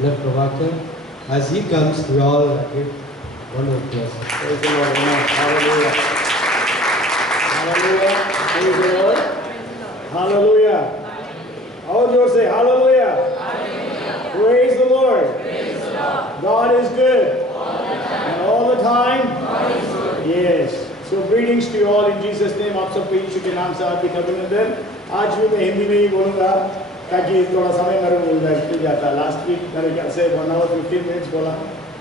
Brother Prabhakar. As he comes, we all give one more applause. Praise the Lord. Amen. Hallelujah. Hallelujah. Praise the Lord. Hallelujah. और जोर से Hallelujah. Praise the Lord. God is good. And all the time. Yes. So greetings to you all in Jesus name. आप सबको यीशु के नाम से हार्दिक अभिनंदन। आज भी मैं हिंदी में ही बोलूँगा ताकि थोड़ा समय मेरे को मिल जाता। लास्ट वीक मेरे ख्याल से 1 hour 15 minutes बोला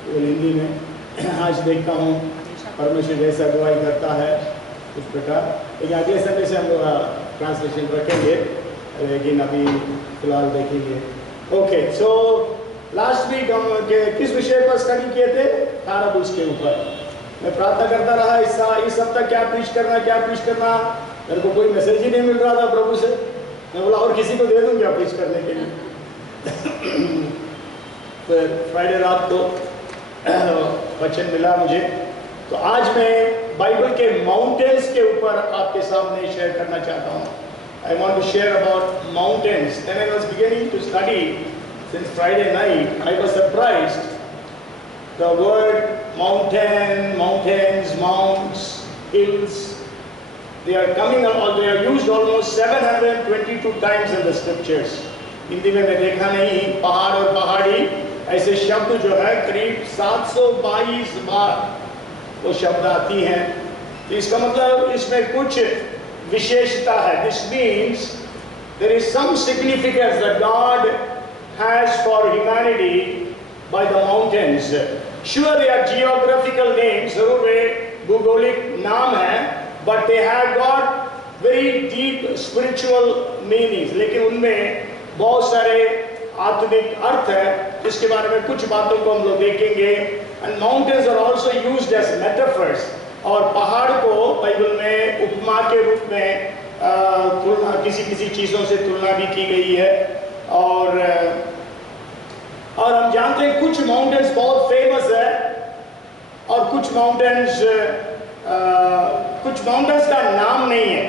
तो हिंदी में। आज देखता हूँ परमेश्वर जैसा अगुवाई करता है उस प्रकार। लेकिन अगले संडे से हम लोग ट्रांसलेशन रखेंगे, लेकिन अभी फिलहाल देखेंगे। ओके, सो लास्ट वीक हम किस विषय पर स्टडी किए थे? पैराबल्स के ऊपर। मैं प्रार्थना करता रहा इस हफ्ता क्या प्रीच करना। मेरे को कोई मैसेज ही नहीं मिल रहा था प्रभु से। मैं बोला और किसी को दे दूँ क्या प्रीच करने के लिए। फिर फ्राइडे रात को वचन मिला मुझे, तो आज मैं बाइबल के माउंटेन्स के ऊपर आपके सामने शेयर करना चाहता हूँ। I want to share about mountains. Then I was beginning to study since Friday night. I was surprised. The word mountain, mountains, mounts, hills, they are used almost 722 times in the scriptures. Hindi में मैं देखा नहीं, पहाड़ और पहाड़ी ऐसे शब्द जो है करीब 722 बार वो शब्द आती हैं। तो इसका मतलब इसमें कुछ विशेषता है। This means there is some significance that God has for humanity by the mountains. Sure, they are geographical names, जरूर वे भूगोलिक नाम हैं, but they have got very deep spiritual meanings. लेकिन उनमें बहुत सारे आत्मिक अर्थ है, जिसके बारे में कुछ बातों को हम लोग देखेंगे। And mountains are also used as metaphors. और पहाड़ को बाइबल में उपमा के रूप में तुलना किसी चीज़ों से तुलना भी की गई है। और हम जानते हैं कुछ माउंटेन्स बहुत फेमस है और कुछ माउंटेन्स का नाम नहीं है।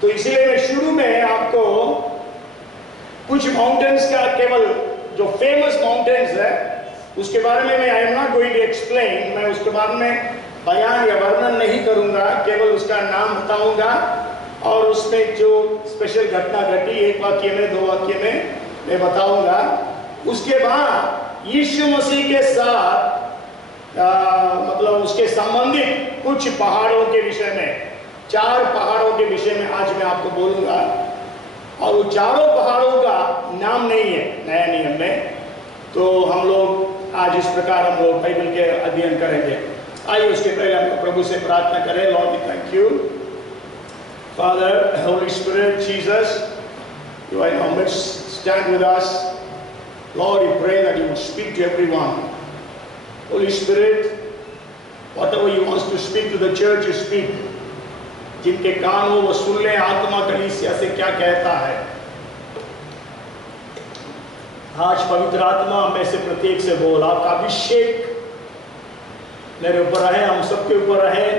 तो इसलिए मैं शुरू में आपको कुछ माउंटेन्स का केवल जो फेमस माउंटेन्स है उसके बारे में मैं I am not going to explain, मैं उसके बारे में बयान या वर्णन नहीं करूंगा, केवल उसका नाम बताऊंगा और उसमें जो स्पेशल घटना घटी 1 वाक्य में 2 वाक्य में मैं बताऊंगा। उसके बाद यीशु मसीह के साथ मतलब उसके संबंधित कुछ पहाड़ों के विषय में, 4 पहाड़ों के विषय में आज मैं आपको बोलूंगा। और वो चारों पहाड़ों का नाम नहीं है नया नियम में। तो हम लोग आज इस प्रकार हम लोग बाइबल के अध्ययन करेंगे। आइए उसके पहले हम प्रभु से प्रार्थना करें। Lord we thank you father, holy spirit, Jesus, you are in our midst, stand with us. Lord we pray that you would speak to everyone. Holy spirit, whatever you wants to speak to the church, you speak. जिनके कान हो वो सुन ले आत्मा कलीसिया से क्या कहता है। आज पवित्र आत्मा में से प्रत्येक से बोल, आपका अभिषेक मेरे ऊपर रहे, हम सबके ऊपर रहे।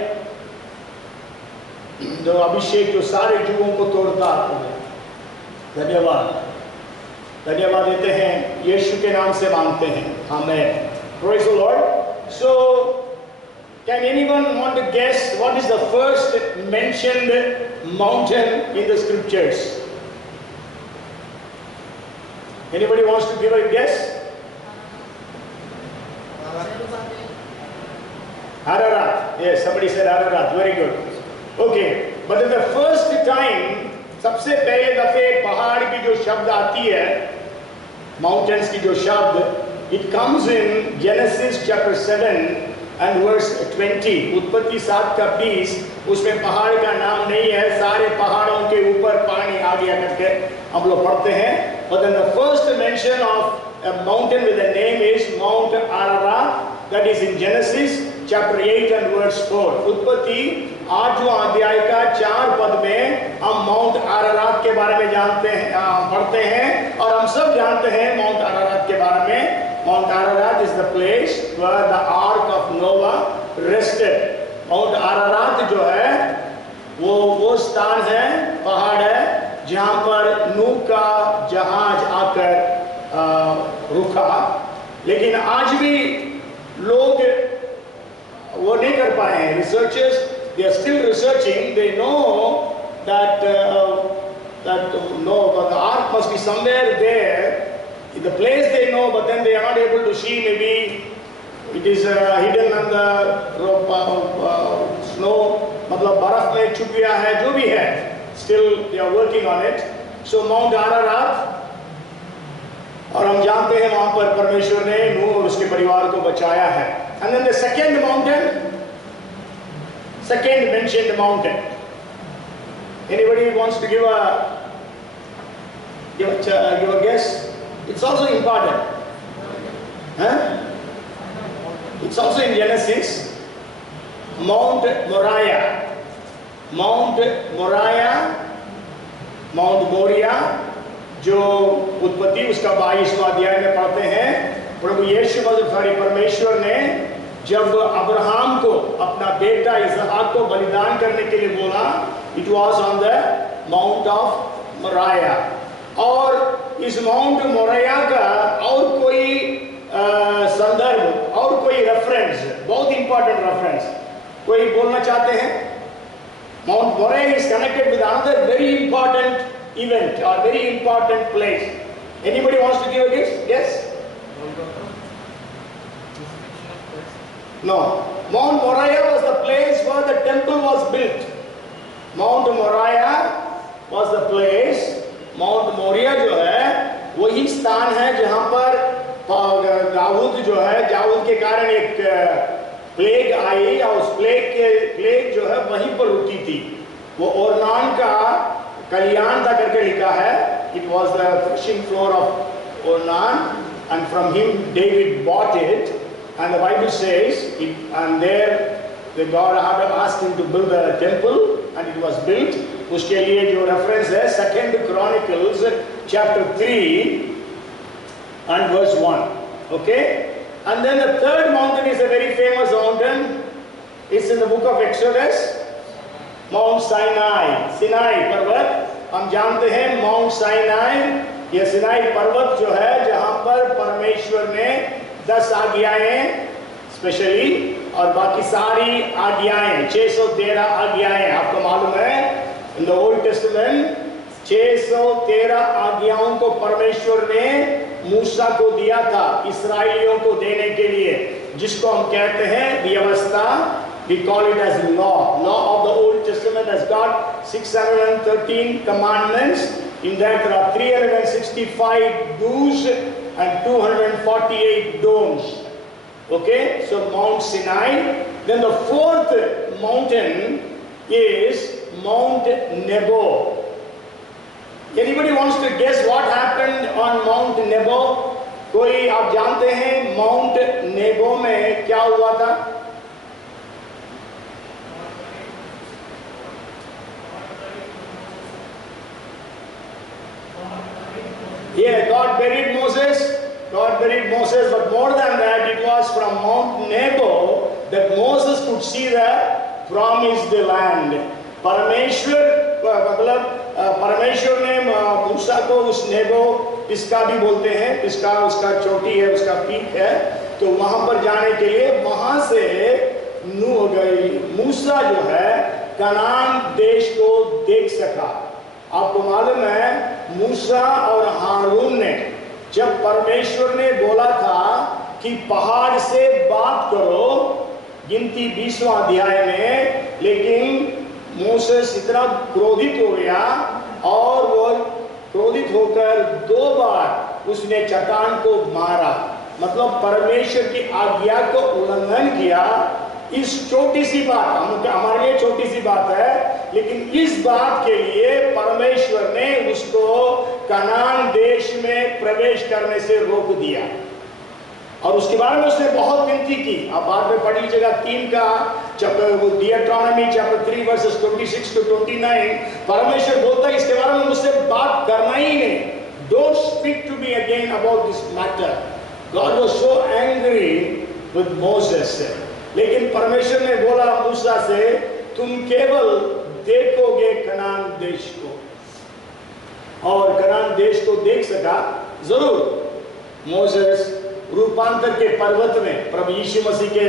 जो अभिषेक जो सारे जुओं को तोड़ता है। धन्यवाद देते हैं, यीशु के नाम से मांगते हैं, आमीन। Praise the Lord. So can anyone want to guess what is the first mentioned mountain in the scriptures? Anybody wants to give a guess? Ararat. Yes, somebody said Ararat. Very good. Okay, but in the first time, सबसे पहले दफे पहाड़ की जो शब्द आती है, mountains की जो शब्द, it comes in Genesis chapter 7 and verse 20. उत्पत्ति 7:20, उसमें पहाड़ का नाम नहीं है, सारे पहाड़ों के ऊपर पानी आ गया करके हम लोग पढ़ते हैं। But then the first mention of a mountain with a name is Mount Ararat, that is in Genesis chapter 8 and verse 4. उत्पत्ति 8वां अध्याय का 4 पद में हम माउंट अरारात के बारे में जानते हैं, पढ़ते हैं और हम सब जानते हैं माउंट अरारात के बारे में। Mount Ararat is the place where the Ark of Noah rested. Mount Ararat जो है वो स्थान है, पहाड़ है, जहाँ पर नूह का जहाज आकर आज भी लोग वो नहीं कर पाए हैं. Researchers, they are still researching. They know that but the ark must be somewhere there. The place they know, but then they are not able to see. Maybe it is hidden under snow. मतलब बर्फ में छुप गया है, जो भी है. Still they are working on it. So Mount Ararat. और हम जानते हैं वहां पर परमेश्वर ने नूह और उसके परिवार को बचाया है. And then the second mountain, second mentioned mountain. Anybody wants to give a guess? It's also important. Huh? It's also in Genesis. Mount Moriah. Mount Moriah, Mount Moriah, जो उत्पत्ति उसका 22वां अध्याय में पढ़ते हैं. प्रभु यीशु मसीह परमेश्वर ने जब अब्राहम को अपना बेटा इसहाक को बलिदान करने के लिए बोला, it was on the mount of Moraya. और इस माउंट मोराया का और कोई संदर्भ और कोई रेफरेंस, बहुत इंपॉर्टेंट रेफरेंस कोई बोलना चाहते हैं? Mount Moraya is connected with another very important event or very important place. Anybody wants to give a guess? Yes? No. Mount Moriah was the place where the temple was built. Mount Moriah was the place. Mount Moriah जो है वही स्थान है जहाँ पर दाऊद जो है, दाऊद के कारण एक प्लेग आई और उस प्लेग जो है वहीं पर रुकी थी. वो ओरनान का कल्याण था करके लिखा है. It was the threshing floor of Ornan, and from him David bought it, and the Bible says it, and there the God had asked him to build a temple, and it was built. उसके लिए जो reference है 2 Chronicles chapter 3 and verse 1. Okay, and then the third mountain is a very famous mountain. It's in the book of Exodus. Mount Sinai, Sinai पर्वत. हम जानते हैं mount Sinai, यह सिनाई पर्वत जो है जहां पर परमेश्वर ने 10 आज्ञाएं स्पेशली और बाकी सारी आज्ञाएं 613 आज्ञाएं आपको मालूम है. इन द ओल्ड टेस्टामेंट 613 आज्ञाओं को परमेश्वर ने मूसा को दिया था इस्राएलियों को देने के लिए, जिसको हम कहते हैं व्यवस्था. We call it as law. Law of the Old Testament has got 613 commandments. In that there are 365 do's and 248 don'ts. Okay, so Mount Sinai. Then the fourth mountain is Mount Nebo. Anybody wants to guess what happened on Mount Nebo? कोई आप जानते हैं Mount Nebo में क्या हुआ था? Yeah, God buried Moses. God buried Moses, but more than that, it was from Mount Nebo that Moses could see the promised land. परमेश्वर मतलब परमेश्वर ने मूसा को उस नेबो, पिस्का भी बोलते हैं, पिस्का उसका चोटी है, उसका पीक है, तो वहां पर जाने के लिए वहां से मूसा जो है कनान देश को देख सका. आपको मालूम है मूसा और हारून ने जब परमेश्वर ने बोला था कि पहाड़ से बात करो, गिनती 20वां अध्याय में, लेकिन मूसेस इतना क्रोधित हो गया और वो क्रोधित होकर 2 बार उसने चट्टान को मारा. मतलब परमेश्वर की आज्ञा को उल्लंघन किया. इस छोटी सी बात हमारे लिए छोटी सी बात है, लेकिन इस बात के लिए परमेश्वर ने उसको कनान देश में प्रवेश करने से रोक दिया. और उसके बारे में उसने बहुत विनती की. आप बाद में पढ़ लीजिएगा 3 का डिट्रोनॉमी चैप्टर 3 वर्सेस 26 to 29. परमेश्वर बोलता है इसके बारे में मुझसे बात करना ही नहीं. Don't speak to me again about this matter. God was so angry with Moses. लेकिन परमेश्वर ने बोला मूसा से, तुम केवल देखोगे कनान देश को. और कनान देश को देख सका जरूर. मोसेस रूपांतर के पर्वत में प्रभु यीशु मसीह के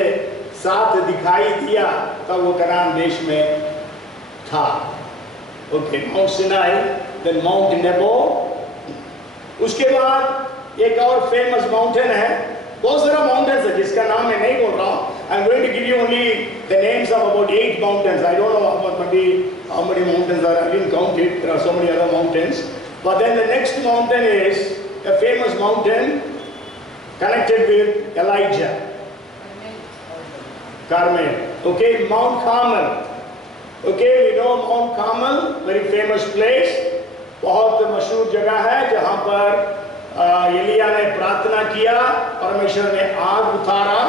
साथ दिखाई दिया तब वो कनान देश में था। Okay, Mount Sinai, then Mount Nebo. उसके बाद एक और फेमस माउंटेन है, बहुत सारा माउंटेन्स है जिसका नाम मैं नहीं बोल रहा हूँ। I'm going to give you only the names of about 8 mountains. I don't know about maybe how many mountains are. I didn't count it. There are so many other mountains. But then the next mountain is a famous mountain connected with Elijah. Carmel. Okay, Mount Carmel. Okay, we know Mount Carmel, very famous place. बहुत मशहूर जगह है जहाँ पर एलिया ने प्रार्थना किया, परमेश्वर ने आग उतारा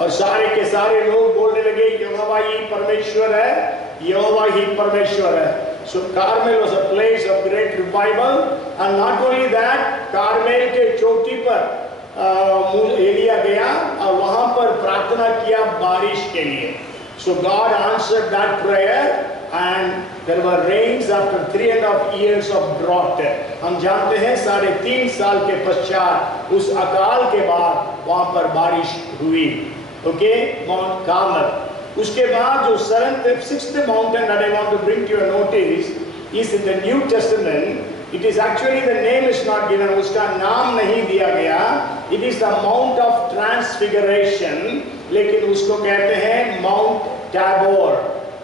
और सारे के सारे लोग बोलने लगे यहोवा ही परमेश्वर है, यहोवा ही परमेश्वर है। So Carmel was a place of great revival, and not only that, Carmel के चोटी पर एलिया गया और वहाँ पर प्रार्थना किया बारिश के लिए। So God answered that prayer, and there were rains after 3.5 years of drought. हम जानते हैं 3.5 साल के पश्चात उस अकाल के बाद वहाँ पर बारिश हुई। Okay, mount Carmel. उसके बाद जो 6th mountain that I want to bring to your notice is in the New Testament. It is actually, the name is not given, उसका नाम नहीं दिया गया। It is the Mount of Transfiguration, लेकिन उसको कहते हैं माउंट टैबोर।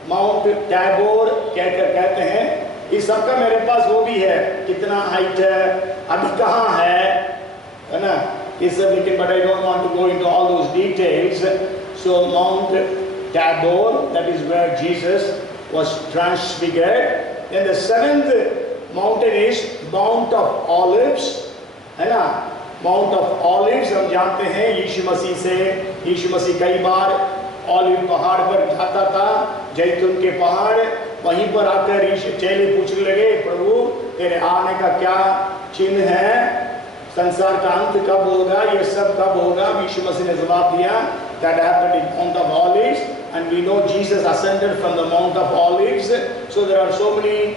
माउंट टैबोर कहकर कहते हैं। इस सबका मेरे पास वो भी है, कितना हाइट है, अभी कहाँ है ना, ये सब, लेकिन but I don't want to go into all those details. So Mount Tabor, that is where Jesus was transfigured. Then the 7th mountain is Mount of Olives, है ना। Mount of Olives हम जानते हैं यीशु मसीह कई बार ऑलिव पहाड़ पर जाता था, जैतून के पहाड़, वहीं पर आकर चेले पूछने लगे प्रभु तेरे आने का क्या चिन्ह है, संसार का अंत कब होगा, ये सब कब होगा। यीशु मसीह ने जवाब दिया that happened in Mount of Olives, and we know Jesus ascended from the Mount of Olives. So there are so many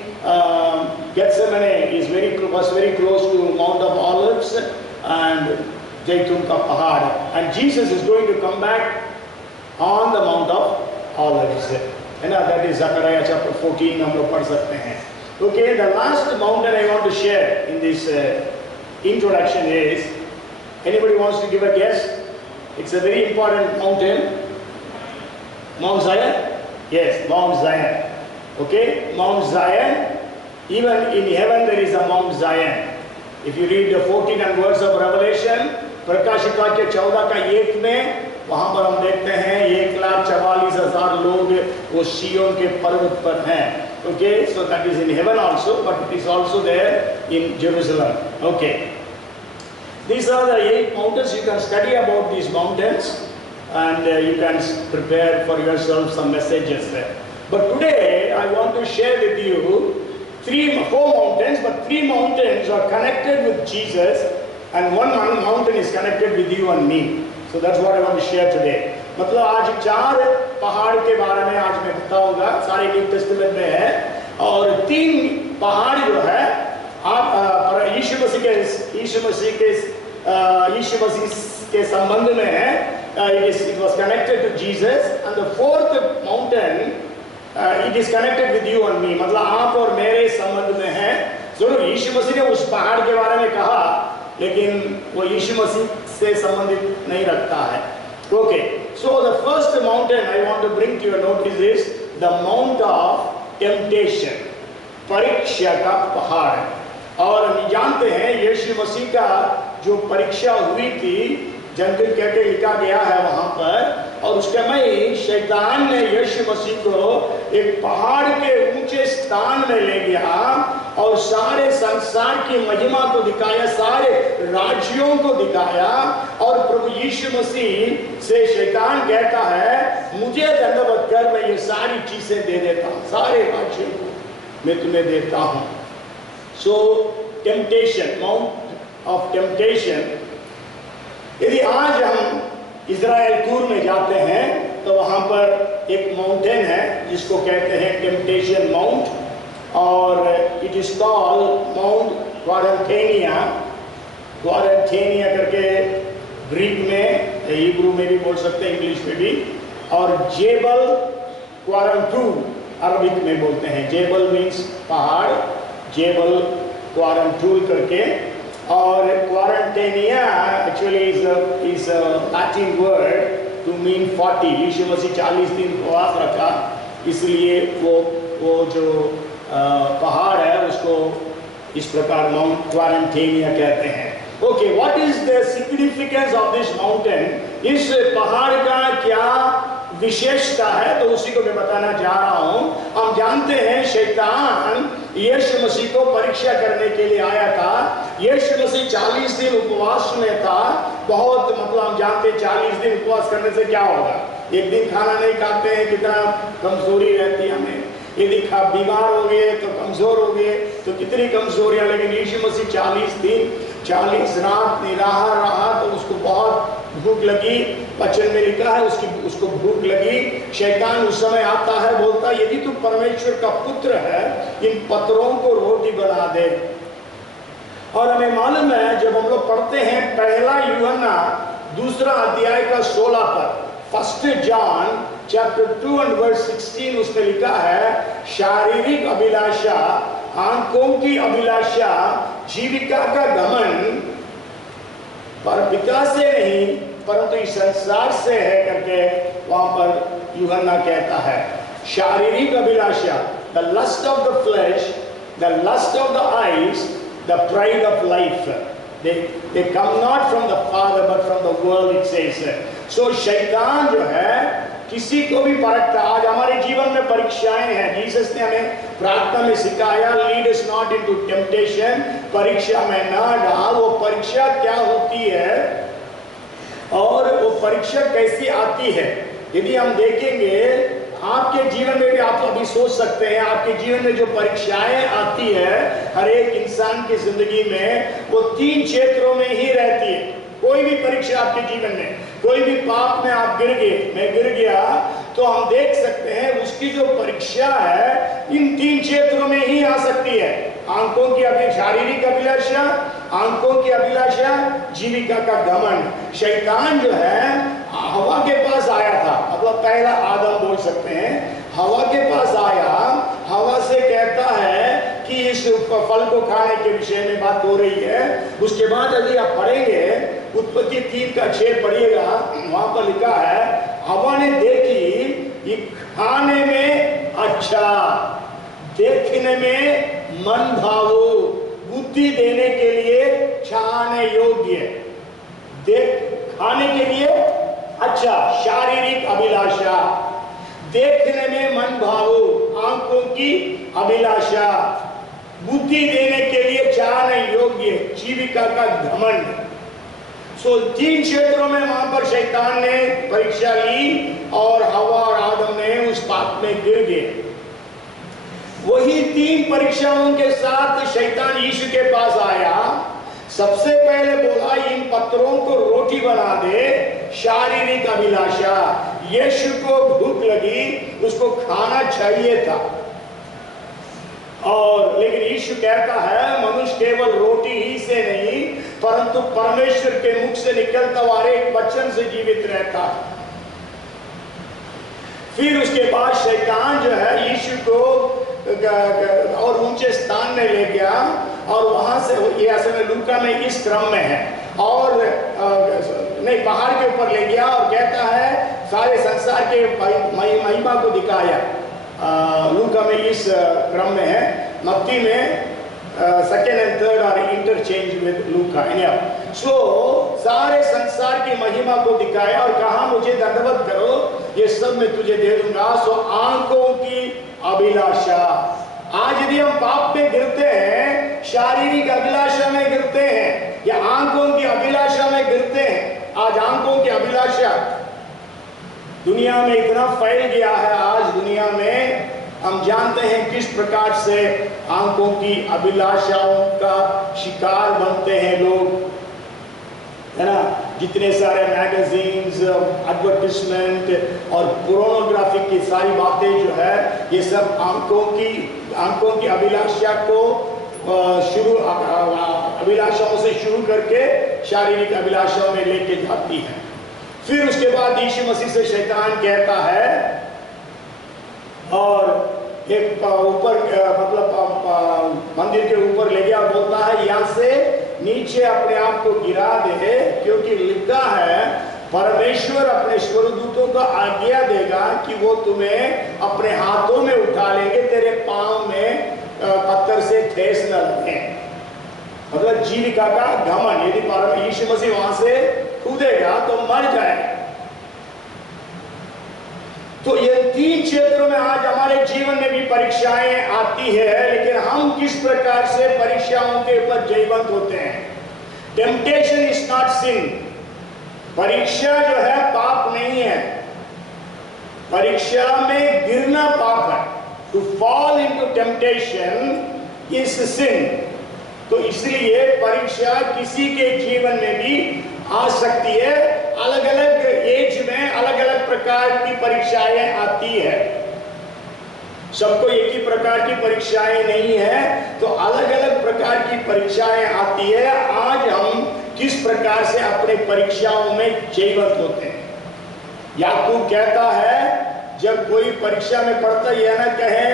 Gethsemane was very close to Mount of Olives and जैतून का पहाड़, and Jesus is going to come back on the Mount of Olives, है ना। That is Zechariah chapter 14, हम लोग पढ़ सकते हैं। Okay, the last mountain I want to share in this introduction is, anybody wants to give a guess? It's a very important mountain. Mount Zion? Yes, Mount Zion. Okay, Mount Zion. Even in heaven there is a Mount Zion. If you read the 14th verse of Revelation, प्रकाशिका के 14 का 1 में, वहाँ पर हम देखते हैं 1,44,000 लोग वो सिय्योन के पर्वत पर हैं। Okay, so that is in heaven also, but it is also there in Jerusalem. Okay. These are the 8 mountains. You can study about these mountains, and you can prepare for yourself some messages there. But today I want to share with you 4 mountains, but 3 mountains are connected with Jesus, and 1 mountain is connected with you and me. So that's what I want to share today. मतलब आज 4 पहाड़ के बारे में आज मैं बताऊंगा, सारे न्यू टेस्टामेंट में है, और 3 पहाड़ जो है आप यीशु मसीह के संबंध में है। It was connected to Jesus, and the 4th mountain it is connected with you and me, मतलब आप और मेरे संबंध में है। जरूर यीशु मसीह ने उस पहाड़ के बारे में कहा, लेकिन वो यीशु मसीह से संबंधित नहीं रखता है। Okay, so the first mountain I want to bring to your notice is the Mount of Temptation, परीक्षा का पहाड़। और हम जानते हैं यीशु मसीह का जो परीक्षा हुई थी, जंगल कहते लिखा गया है वहाँ पर, और उसके में शैतान ने यीशु मसीह को एक पहाड़ के ऊंचे स्थान में ले गया और सारे संसार की महिमा को दिखाया, सारे राज्यों को दिखाया, और प्रभु यीशु मसीह से शैतान कहता है मुझे दंडवत कर, मैं ये सारी चीजें दे देता हूँ, सारे राज्यों को मैं तुम्हें देता हूँ। सो टेम्पटेशन, माउंट ऑफ टेम्पटेशन। यदि आज हम इज़राइल टूर में जाते हैं तो वहाँ पर एक माउंटेन है जिसको कहते हैं टेम्पटेशन माउंट, और इट इज कॉल्ड माउंट क्वारंटेनिया करके ग्रीक में, हिब्रू में भी बोल सकते हैं, इंग्लिश में भी। और जेबल क्वारंटूल अरबिक में बोलते हैं। जेबल मीन्स पहाड़, जेबल क्वारंटूल करके। और quarantena actually is Latin word to mean 40। यीशु मसीह 40 दिन उपवास रखा, इसलिए वो जो पहाड़ है उसको इस प्रकार माउंट क्वारंटेनिया कहते हैं। Okay, what is the significance of this mountain? इस पहाड़ का क्या विशेषता है, तो उसी को मैं बताना चाह रहा हूं। हम जानते हैं शैतान यीशु मसीह को परीक्षा करने के लिए आया था। यीशु मसीह 40 दिन उपवास में था। बहुत मतलब हम जानते हैं 40 दिन उपवास करने से क्या होगा। एक दिन खाना नहीं खाते हैं, कितना कमजोरी रहती है हमें। यदि बीमार हो गए तो कमजोर हो गए तो कितनी कमजोरियां। लेकिन यीशु मसीह 40 दिन 40 रात निराहार रहा, तो उसको बहुत भूख लगी। वचन में लिखा है उसको भूख लगी। शैतान उस समय आता है, बोलता यदि तू परमेश्वर का पुत्र है, इन पत्थरों को रोटी बना दे। और हमें मालूम है, जब हम लोग पढ़ते हैं पहला यूहन्ना 2 अध्याय का 16 पर, 1 जॉन चैप्टर 2 and verse 16, उसमें लिखा है शारीरिक अभिलाषा, आंखों की अभिलाषा, जीविका का घमंड पर पिता से नहीं परंतु इस संसार से है करके वहां पर यूहन्ना कहता है। शारीरिक अभिलाषा, the lust of the flesh, the lust of the eyes, the pride of life, they come not from the Father but from the world, it says. So शैतान जो है किसी को भी परखता। आज हमारे जीवन में परीक्षाएं हैं। जीसस ने हमें प्रार्थना में सिखाया, lead us not into temptation, परीक्षा में ना डाल। वो परीक्षा क्या होती है और वो परीक्षा कैसी आती है, यदि हम देखेंगे आपके जीवन में भी, आप अभी सोच सकते हैं आपके जीवन में जो परीक्षाएं आती है हर एक इंसान की जिंदगी में, वो 3 क्षेत्रों में ही रहती है। कोई भी परीक्षा आपके जीवन में, कोई भी पाप में आप गिर गए, मैं गिर गया, तो हम देख सकते हैं उसकी जो परीक्षा है इन 3 क्षेत्रों में ही आ सकती है। आंखों की शारीरिक अभिलाषा, आंखों की अभिलाषा, जीविका का घमंड। शैतान जो है हवा के पास आया था, मतलब पहला आदम बोल सकते हैं, हवा के पास आया, हवा से कहता है कि इस फल को खाने के विषय में बात हो रही है। उसके बाद यदि आप पढ़ेंगे उत्पत्ति 3 का 6 पढ़िएगा, वहां पर लिखा है हवा ने देखी ये खाने में अच्छा, देखने में मन भावु, बुद्धि देने के लिए चाहने योग्य, देख खाने के लिए अच्छा, शारीरिक अभिलाषा, देखने में मन भावु, आंखों की अभिलाषा, बुद्धि देने के लिए चाहने योग्य, जीविका का घमंड। सो 3 क्षेत्रों में वहां पर शैतान ने परीक्षा ली और हवा और आदम ने उस पाप में गिर गए। वही 3 परीक्षाओं के साथ शैतान यीशु के पास आया। सबसे पहले बोला इन पत्थरों को रोटी बना दे, शारीरिक अभिलाषा। यीशु को भूख लगी, उसको खाना चाहिए था, और लेकिन यीशु कहता है मनुष्य केवल रोटी ही से नहीं परंतु परमेश्वर के मुख से निकलता हुआ एक वचन से जीवित रहता। फिर उसके बाद शैतान जो है यीशु को और ऊंचे स्थान में ले गया, और वहां से ये असल में लूका में इस क्रम में है, और नहीं पहाड़ के ऊपर ले गया और कहता है सारे संसार के महिमा को दिखाया। लूका में इस क्रम में है, मत्ती में second and third are interchange with लूका। सो सारे संसार की महिमा को दिखाया और कहा मुझे दंडवत करो, ये सब मैं तुझे दे दूंगा। सो आंखों की अभिलाषा। आज यदि हम पाप में गिरते हैं, शारीरिक अभिलाषा में गिरते हैं या आंखों की अभिलाषा में गिरते हैं, आज आंखों की अभिलाषा दुनिया में इतना फैल गया है। आज दुनिया में हम जानते हैं किस प्रकार से आंखों की अभिलाषाओं का शिकार बनते हैं लोग, है ना। जितने सारे मैगजीन्स, एडवर्टिजमेंट और पोर्नोग्राफी की सारी बातें जो है, ये सब आंखों की अभिलाषा को अभिलाषाओं से शुरू करके शारीरिक अभिलाषाओं में लेके जाती है। फिर उसके बाद यीशु मसीह से शैतान कहता है और एक ऊपर मतलब मंदिर के ऊपर ले गया, बोलता है यहाँ से नीचे अपने आप को गिरा दे, क्योंकि लिखा है परमेश्वर अपने स्वर्गदूतों को आज्ञा देगा कि वो तुम्हें अपने हाथों में उठा लेंगे, तेरे पांव में पत्थर से ठेस न लगे। मतलब जीविका का घमंड, यदि परमेश्वर यीशु मसीह वहां से कूदेगा तो मर जाएगा। तो ये 3 क्षेत्रों में आज हमारे जीवन में भी परीक्षाएं आती है, लेकिन हम किस प्रकार से परीक्षाओं के ऊपर जयवंत होते हैं। Temptation is not sin. परीक्षा जो है पाप नहीं है, परीक्षा में गिरना पाप है। To fall into temptation is sin. तो इसलिए परीक्षा किसी के जीवन में भी आ सकती है। अलग अलग एज में अलग अलग प्रकार की परीक्षाएं आती है, सबको एक ही प्रकार की परीक्षाएं नहीं है, तो अलग अलग प्रकार की परीक्षाएं आती है। आज हम किस प्रकार से अपने परीक्षाओं में जयवंत होते हैं। याकूब कहता है जब कोई परीक्षा में पढ़ता यह ना कहे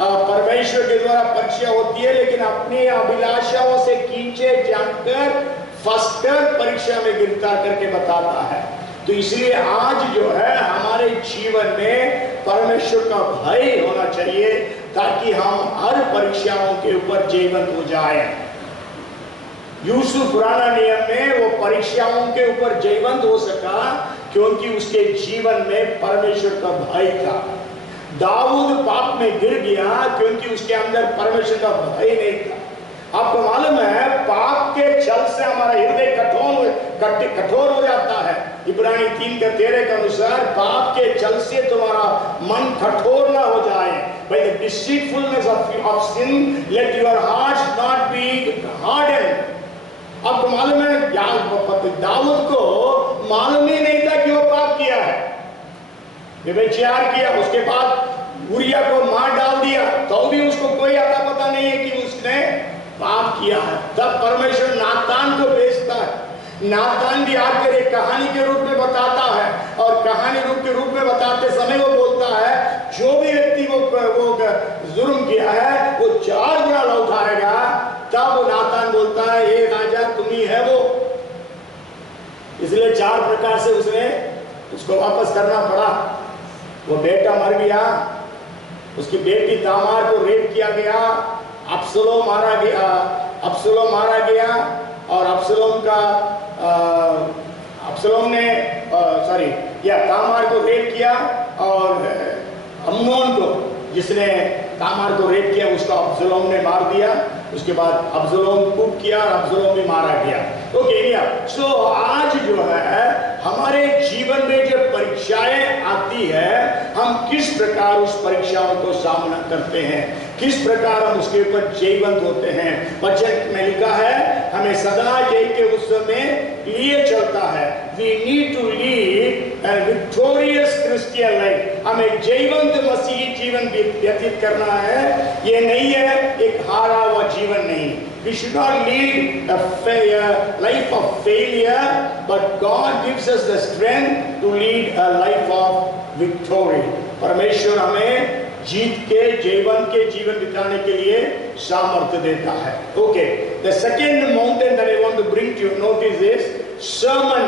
परमेश्वर के द्वारा परीक्षा होती है, लेकिन अपनी अभिलाषाओं से खींचे जाकर फंसकर परीक्षा में गिरफ्तार करके बताता है। तो इसलिए आज जो है हमारे जीवन में परमेश्वर का भय होना चाहिए, ताकि हम हर परीक्षाओं के ऊपर जयवंत हो जाएं। यूसुफ पुराना नियम में वो परीक्षाओं के ऊपर जयवंत हो सका क्योंकि उसके जीवन में परमेश्वर का भय था। दाऊद पाप में गिर गया क्योंकि उसके अंदर परमेश्वर का भय नहीं था। आपको मालूम है पाप के छल से हमारा हृदय कठोर हो जाता है। इब्रानी 3:13 के अनुसार पाप के छल से तुम्हारा मन कठोर ना हो जाए। By the deceitfulness of sin, let your hearts not be hardened. आपको मालूम है दाऊद को मालूम ही नहीं था कि वो पाप किया है, व्यभिचार किया, उसके बाद उरिया को मार डाल दिया, तो भी उसको कोई आता पता नहीं है कि उसने पाप किया है। तब परमेश्वर नातान को भेजता है। नातान भी आकर एक कहानी के रूप में बताता है, और कहानी रूप के रूप में बताते समय वो बोलता है जो भी व्यक्ति वो जुर्म किया है वो 4 गुना लौटाएगा। तब वो नातान बोलता है ये राजा तुम ही है वो। इसलिए 4 प्रकार से उसको वापस करना पड़ा। वो बेटा मर गया, उसकी बेटी तामार को रेप किया गया, अब्सलोम मारा गया और तामार को रेप किया, और अम्नोन को जिसने तामार को रेप किया उसको अब्सलोम ने मार दिया। उसके बाद अब्सलोम कूप किया और अब्सलोम भी मारा गया। ओके, सो आज जो है हमारे जीवन में जो परीक्षाएं आती है, हम किस प्रकार उस परीक्षाओं को सामना करते हैं, किस प्रकार हम उसके ऊपर जयवंत होते हैं। वचन में लिखा है हमें सदा जय के उत्सव में लिए चलता है। We need to lead a victorious Christian life. हमें जयवंत मसीही जीवन व्यतीत करना है। ये नहीं है एक हारा हुआ जीवन नहीं। We should not lead a life of failure, but God gives us the strength to lead a life of victory. परमेश्वर हमें जीत के जीवन बिताने के लिए सामर्थ्य देता है। Okay, the second mountain that I want to bring to your notice is sermon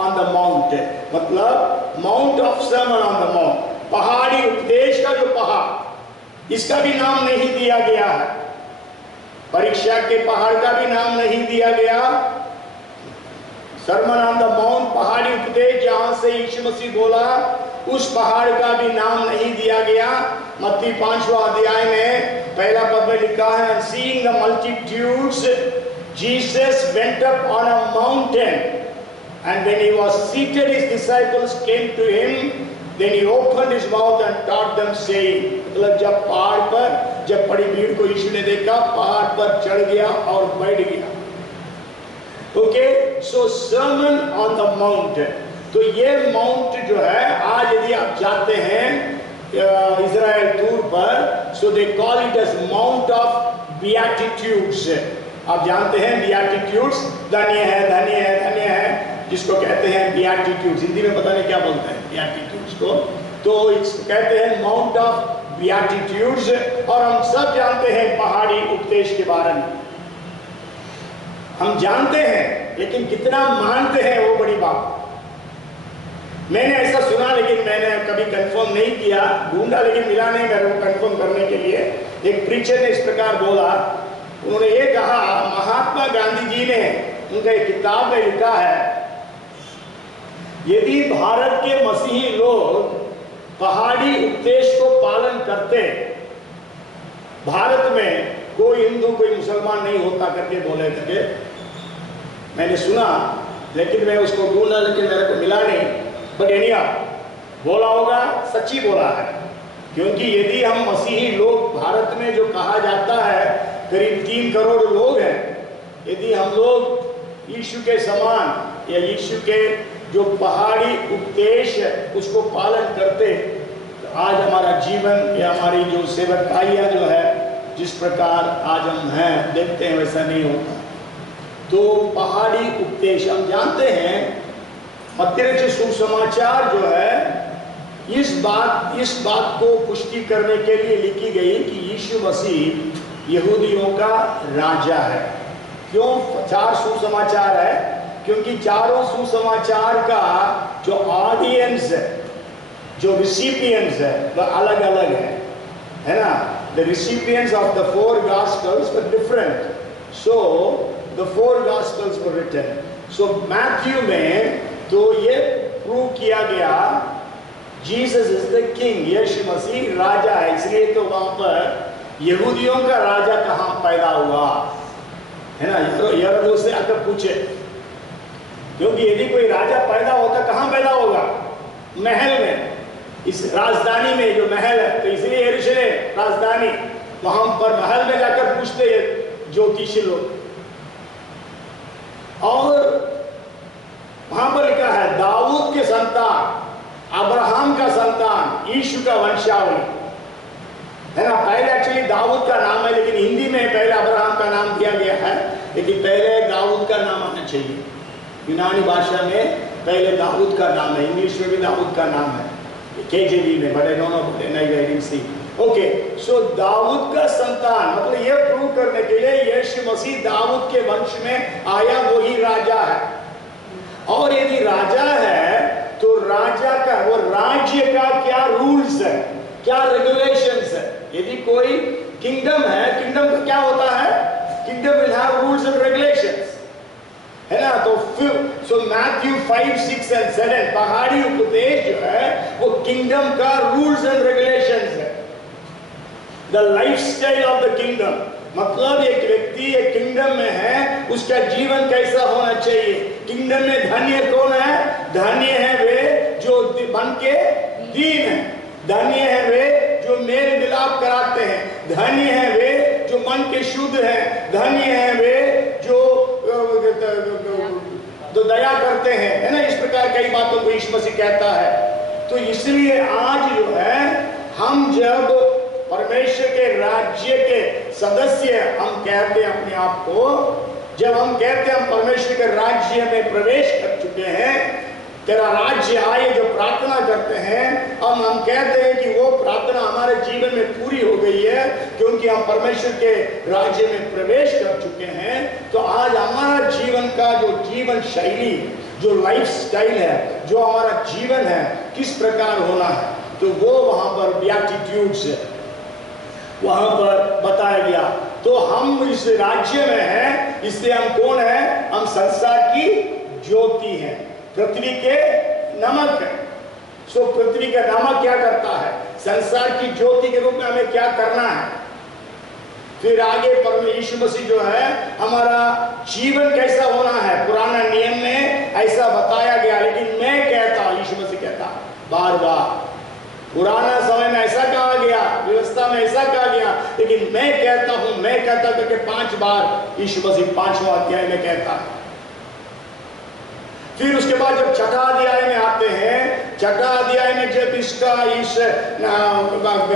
on the mount। मतलब mount of sermon on the mount, पहाड़ी उपदेश का जो पहाड़, इसका भी नाम नहीं दिया गया है। परीक्षा के पहाड़ का भी नाम नहीं दिया गया। sermon on the mount, पहाड़ी उपदेश जहां से यीशु मसीह बोला, उस पहाड़ का भी नाम नहीं दिया गया। मत्ती 5वां अध्याय में पहला पद में लिखा है seeing the multitudes Jesus went up on a mountain, and when he was seated his disciples came to him, then he opened his mouth and taught them saying। मतलब जब पहाड़ पर जब बड़ी भीड़ को यीशु ने देखा, पहाड़ पर चढ़ गया और बैठ गया। Okay, so sermon on the mount। तो ये माउंट जो है आज यदि आप जाते हैं इजराइल टूर पर, so they call it as Mount of Beatitudes. आप जानते हैं बियाटिट्यूड्स, धन्य है, धन्य है, धन्य है, जिसको कहते हैं बियाटिट्यूड्स। हिंदी में पता नहीं क्या बोलते हैं बियाटिट्यूड्स को, तो इसको कहते हैं माउंट ऑफ बियाटिट्यूड्स। और हम सब जानते हैं पहाड़ी उपदेश के बारे में, हम जानते हैं, लेकिन कितना मानते हैं वो बड़ी बात। मैंने ऐसा सुना, लेकिन मैंने कभी कंफर्म नहीं किया, ढूंढा लेकिन मिला नहीं मेरे को कंफर्म करने के लिए। एक प्रीचर ने इस प्रकार बोला, उन्होंने ये कहा, महात्मा गांधी जी ने उनका एक किताब में लिखा है, यदि भारत के मसीही लोग पहाड़ी उपदेश को पालन करते, भारत में कोई हिंदू कोई मुसलमान नहीं होता करके बोले थे। मैंने सुना, लेकिन मैं उसको ढूंढा, लेकिन मेरे को मिला नहीं। बट एनिया बोला होगा, सच्ची बोला है, क्योंकि यदि हम मसीही लोग भारत में जो कहा जाता है करीब 3 करोड़ लोग हैं, यदि हम लोग यीशु के समान या यीशु के जो पहाड़ी उपदेश है उसको पालन करते, तो आज हमारा जीवन या हमारी जो सेवकाइयाँ जो है जिस प्रकार आज हम हैं देखते हैं वैसा नहीं होता। तो पहाड़ी उपदेश हम जानते हैं, मत्ती सुसमाचार जो है इस बात को पुष्टि करने के लिए लिखी गई कि यीशु मसीह यहूदियों का राजा है। क्यों 4 सुसमाचार है? क्योंकि चारों सुसमाचार का जो ऑडियंस है, जो रिसिपिएंट्स है, वह अलग अलग है ना। The recipients of the 4 Gospels were different, so the 4 Gospels were written. So Matthew में तो ये प्रूव किया गया जीसस इज द किंग, यीशु मसीह राजा है। इसलिए तो वहां पर यहूदियों का राजा कहाँ पैदा हुआ है ना, यरूशलेम से आकर पूछे, क्योंकि यदि कोई राजा पैदा होता कहाँ पैदा होगा? महल में, इस राजधानी में जो महल है, तो इसलिए यरूशलेम राजधानी, वहां पर महल में जाकर पूछते ज्योतिषी लोग। और वहां पर लिखा है दाऊद के संतान, अब्राहम का संतान, यीशु का वंशावली है ना। पहले एक्चुअली दाऊद का नाम है, लेकिन हिंदी में पहले अब्राहम का नाम दिया गया है, लेकिन पहले दाऊद का नाम आना चाहिए। यूनानी भाषा में पहले दाऊद का नाम है, इंग्लिश में भी दाऊद का नाम है, केजेवी में, but I don't know I didn't see. Okay, so दाऊद का संतान, मतलब ये प्रूव करने के लिए यीशु मसीह दाऊद के वंश में आया, वही राजा है। और यदि राजा है तो राजा का, वो राज्य का क्या रूल्स है, क्या रेगुलेशंस है। यदि कोई किंगडम है, किंगडम का क्या होता है? Kingdom will have rules and regulations, है ना। तो सो मैथ्यू 5, 6 और 7 पहाड़ी उपदेश जो है वो किंगडम का रूल्स एंड रेगुलेशंस है। The lifestyle of the kingdom, मतलब एक व्यक्ति एक किंगडम में है, उसका जीवन कैसा होना चाहिए। किंगडम में धन्य कौन है? धन्य है वे जो मन के दीन है, धन्य है वे जो मेल मिलाप कराते हैं, धन्य है वे जो मन के शुद्ध हैं, धन्य है वे जो दया करते हैं, है ना। इस प्रकार कई बातों को यीशु मसीह कहता है। तो इसलिए आज जो है हम जब परमेश्वर के राज्य के सदस्य हम कहते हैं अपने आप को, जब हम कहते हैं हम परमेश्वर के राज्य में प्रवेश कर चुके हैं, तेरा राज्य आए जो प्रार्थना करते हैं, हम कहते हैं कि वो प्रार्थना हमारे जीवन में पूरी हो गई है, क्योंकि हम परमेश्वर के राज्य में प्रवेश कर चुके हैं। तो आज हमारा जीवन का जो जीवन शैली, जो लाइफ स्टाइल है, जो हमारा जीवन है, किस प्रकार होना है, तो वो वहां पर बेटिट्यूड्स वहां पर बताया गया। तो हम इस राज्य में हैं, इसलिए हम कौन है? हम संसार की ज्योति हैं, पृथ्वी के नमक है। सो पृथ्वी का नमक क्या करता है? संसार की ज्योति के रूप में हमें क्या करना है? फिर आगे परमेश्वर यीशु मसीह जो है हमारा जीवन कैसा होना है, पुराना नियम में ऐसा बताया गया, लेकिन मैं कहता, यीशु मसीह कहता बार बार, पुराना समय में ऐसा कहा गया, व्यवस्था में ऐसा कहा गया, लेकिन मैं कहता हूं, मैं कहता करके 5 बार यीशु मसीह 5वां अध्याय में कहता है। फिर उसके बाद जब छठा अध्याय में आते हैं, छठा अध्याय में जब इस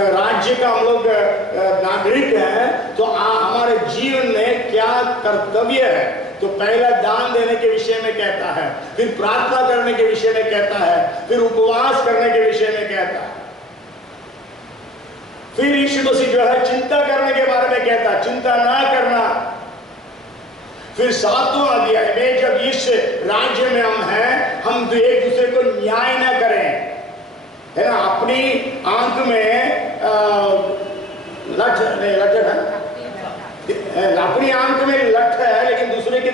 राज्य का हम लोग नागरिक हैं, तो हमारे जीवन में क्या कर्तव्य है। तो पहला दान देने के विषय में कहता है, फिर प्रार्थना करने के विषय में कहता है, फिर उपवास करने के विषय में कहता है, फिर यीशु मसीह जो है चिंता करने के बारे में कहता है, चिंता ना करना। फिर 7वां अध्याय में जब इस राज्य में हम हैं, हम तो एक दूसरे को न्याय ना करें, है ना। अपनी आंख में लठ नहीं, लठ है, अपनी आंख में लठ है, लेकिन दूसरे के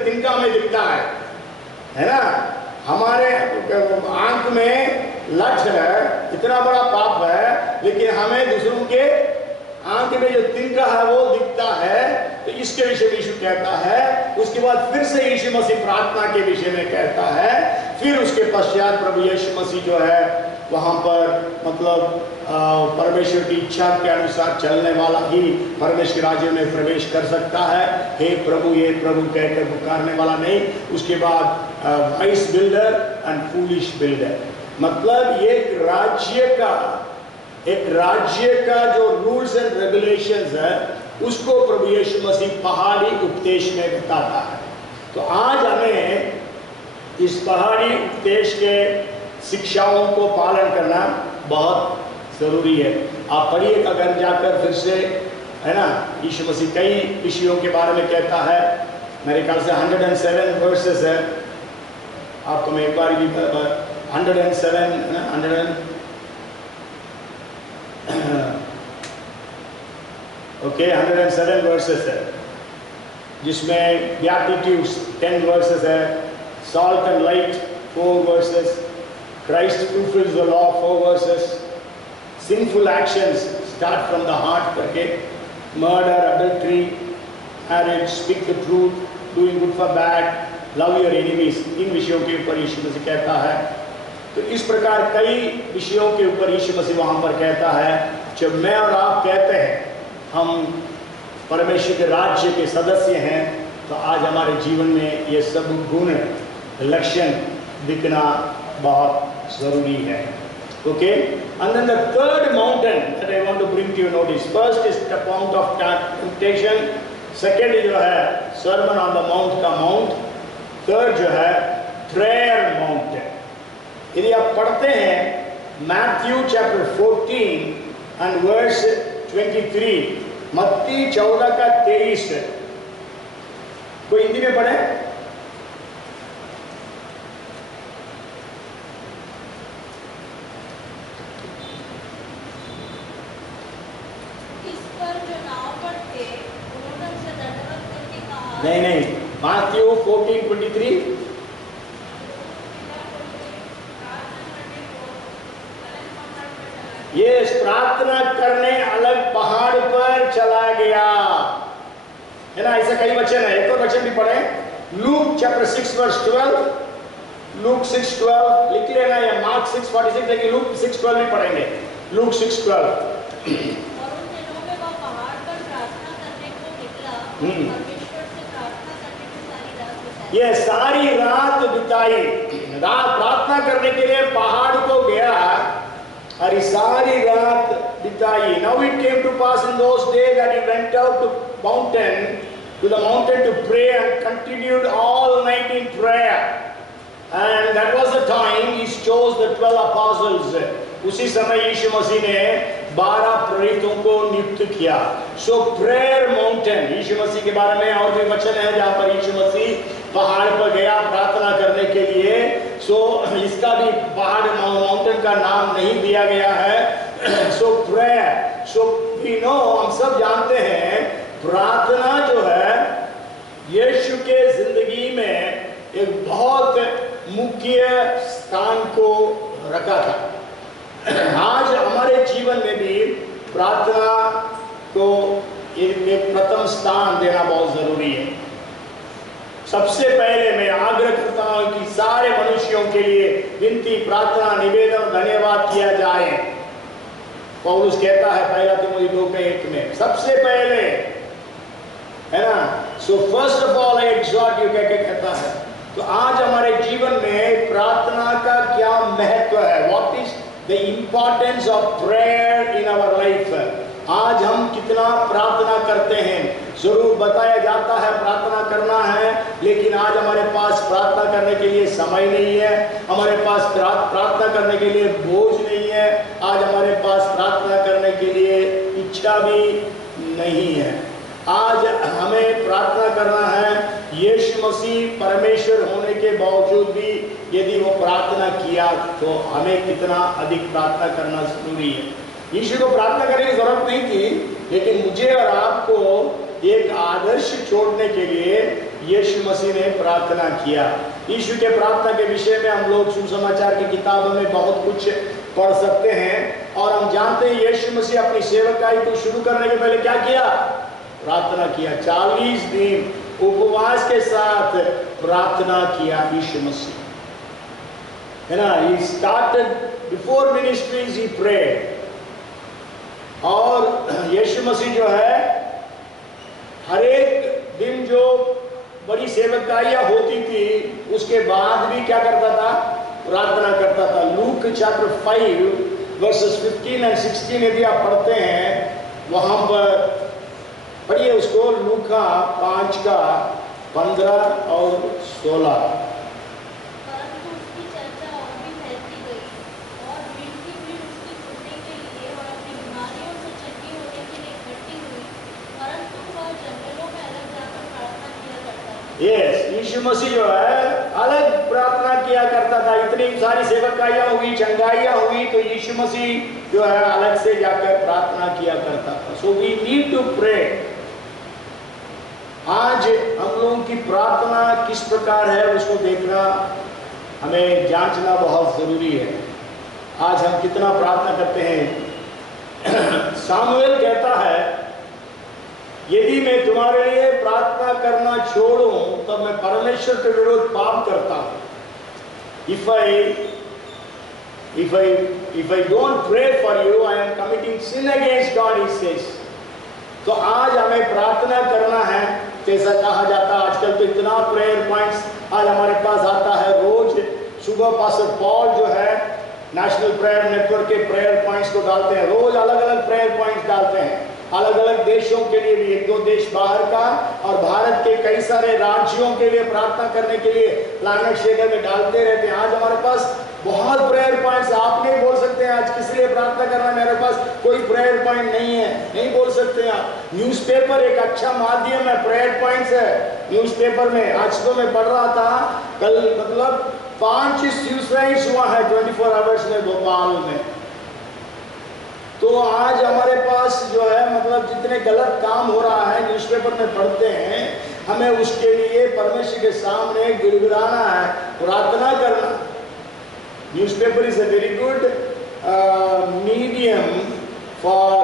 तिनका हमें दिखता है ना। हमारे आंख में लठ है, इतना बड़ा पाप है, लेकिन हमें दूसरों के आंख में जो तिनका है वो दिखता है। तो इसके विषय में यीशु कहता है। उसके बाद फिर से यीशु मसीह प्रार्थना के विषय में कहता है। फिर उसके पश्चात प्रभु यीशु मसीह जो है वहां पर मतलब परमेश्वर की इच्छा के अनुसार चलने वाला ही परमेश्वर राज्य में प्रवेश कर सकता है। हे प्रभु कहकर पुकारने वाला नहीं। उसके बाद vice builder and foolish builder, मतलब एक राज्य का जो रूल्स एंड रेगुलेशंस है उसको प्रभु यीशु मसीह पहाड़ी उपदेश में बताता है। तो आज हमें इस पहाड़ी उपदेश के शिक्षाओं को पालन करना बहुत जरूरी है। आप पढ़िएगा घर जाकर फिर से, है ना। यीशु मसीह कई विषयों के बारे में कहता है। मेरे ख्याल से 107 वर्सेस है। आपको मैं एक बार 107 वर्सेस है, जिसमें बेटिट्यूड्स 10 वर्सेस है, salt and light 4 verses, Christ fulfills the law 4 verses, sinful actions start from the heart करके, murder, adultery, marriage, speak the truth, doing good for bad, love your enemies, इन विषयों के ऊपर यीशु मसीह कहता है। तो इस प्रकार कई विषयों के ऊपर यीशु मसीह वहां पर कहता है। जब मैं और आप कहते हैं हम परमेश्वर के राज्य के सदस्य हैं, तो आज हमारे जीवन में ये सब गुण लक्षण दिखना बहुत जरूरी है। Okay, and then the third mountain that I want to bring to your notice, first is the mount of temptation, second जो है sermon on the mount का mount, third जो है prayer mountain। यदि आप पढ़ते हैं मैथ्यू चैप्टर 14 एंड वर्स 23, मत्ती 14 का 23, कोई हिंदी में पढ़े? इस पर जो नाव पर थे उन्होंने उनसे दंडवत करके कहा। नहीं, मैथ्यू 14:23। ये प्रार्थना करने अलग पहाड़ पर चला गया, है ना। ऐसा कई वचन है, एक और वचन भी पढ़े, लूक चैप्टर 6 वर्स 12, लूक 6:12 लिख लेना, या मार्क 6:46, लेकिन लूक 6:12 भी पढ़ेंगे, लूक 6:12। और उन दिनों में वह पहाड़ पर प्रार्थना करने को निकला, परमेश्वर से प्रार्थना करने में सारी रात बिताई। ये सारी रात बिताई, रात प्रार्थना करने के लिए पहाड़ को गया और सारी रात बिताई। Now it came to pass in those days that he went out to the mountain to pray and continued all night in prayer. And that was the time he chose the 12 apostles. उसी समय यीशु मसीह ने 12 प्रेरितों को नियुक्त किया। So prayer mountain, यीशु मसीह के बारे में और भी वचन है जहाँ पर यीशु मसीह पहाड़ पर गया प्रार्थना करने के लिए। सो इसका भी पहाड़ माउंटेन का नाम नहीं दिया गया है। सो प्रेयर, सो वी नो, हम सब जानते हैं प्रार्थना जो है यीशु के जिंदगी में एक बहुत मुख्य स्थान को रखा था। आज हमारे जीवन में भी प्रार्थना को एक प्रथम स्थान देना बहुत जरूरी है। सबसे पहले मैं आग्रह करता हूं कि सारे मनुष्यों के लिए विनती, प्रार्थना, निवेदन, धन्यवाद किया जाए। पौलुस कहता है पहला तिमोथी 2:1 में, सबसे पहले, है ना। So first of all I exhort you, कहता है। तो आज हमारे जीवन महत्व है? What is the importance of prayer in our life? आज हम कितना प्रार्थना करते हैं? जरूर बताया जाता है प्रार्थना करना है, लेकिन आज हमारे पास प्रार्थना करने के लिए समय नहीं है, हमारे पास प्रार्थना करने के लिए बोझ नहीं है, आज हमारे पास प्रार्थना करने के लिए इच्छा भी नहीं है। आज हमें प्रार्थना करना है। यीशु मसीह परमेश्वर होने के बावजूद भी यदि वो प्रार्थना किया तो हमें कितना अधिक प्रार्थना करना जरूरी है। यीशु को प्रार्थना करने की जरूरत नहीं थी, लेकिन मुझे और आपको एक आदर्श छोड़ने के लिए यीशु मसीह ने प्रार्थना किया। यीशु के प्रार्थना के विषय में हम लोग सुसमाचार की किताबों में बहुत कुछ पढ़ सकते हैं, और हम जानते हैं यीशु मसीह अपनी सेवकाई को शुरू करने के पहले क्या किया? प्रार्थना किया। 40 दिन उपवास के साथ प्रार्थना किया यीशु मसीह, है ना। He started before ministries he prayed। और यीशु मसीह जो है हर एक दिन जो बड़ी सेवकाइयाँ होती थी उसके बाद भी क्या करता था? प्रार्थना करता था। लूक चैप्टर 5 वर्सेस 15 और 16 यदि आप पढ़ते हैं, वहाँ पर पढ़िए उसको, लूका 5 का 15 और 16। परंतु उसकी चर्चा और भी फैलती गई और भीड़ की भीड़ उसकी सुनने के लिए और अपनी बीमारियों से चंगी होने के लिए इकट्ठी हुई, परंतु वह जंगलों में अलग जाकर प्रार्थना किया करता था। यस, यीशु मसीह जो है अलग प्रार्थना किया करता था। इतनी सारी सेवकाइयाँ हुई, चंगाइयाँ हुई, तो यीशु मसीह जो है अलग से जाकर प्रार्थना किया करता था। So we need to pray. आज हम लोगों की प्रार्थना किस प्रकार है उसको देखना, हमें जांचना बहुत जरूरी है। आज हम कितना प्रार्थना करते हैं? सामुएल कहता है, यदि मैं तुम्हारे लिए प्रार्थना करना छोड़ूं तो मैं परमेश्वर के विरुद्ध पाप करता हूं। If I don't pray for you, I am committing sin against God, he says। तो आज हमें प्रार्थना करना है। जैसा कहा जाता है आजकल तो इतना प्रेयर पॉइंट्स आज हमारे पास आता है। रोज सुबह पास्टर पॉल जो है नेशनल प्रेयर नेटवर्क के प्रेयर पॉइंट्स को डालते हैं। रोज अलग अलग प्रेयर पॉइंट्स डालते हैं, अलग अलग देशों के लिए भी, 1-2 देश बाहर का और भारत के कई सारे राज्यों के लिए प्रार्थना करने के लिए प्लानट शेयर में डालते रहते हैं। आज हमारे पास बहुत प्रेयर पॉइंट्स। आप नहीं बोल सकते हैं आज किस लिए प्रार्थना करना, मेरे पास कोई प्रेयर पॉइंट नहीं है, नहीं बोल सकते हैं आप। न्यूज़पेपर एक अच्छा माध्यम है, प्रेयर पॉइंट्स है न्यूज़पेपर में। आज तो मैं पढ़ रहा था कल, मतलब 5 सुसाइड्स हुआ है 24 आवर्स में भोपाल में। तो आज हमारे पास जो है मतलब जितने गलत काम हो रहा है न्यूज़पेपर में पढ़ते हैं, हमें उसके लिए परमेश्वर के सामने गिड़गिड़ाना है, प्रार्थना करना। Newspaper is a very good medium for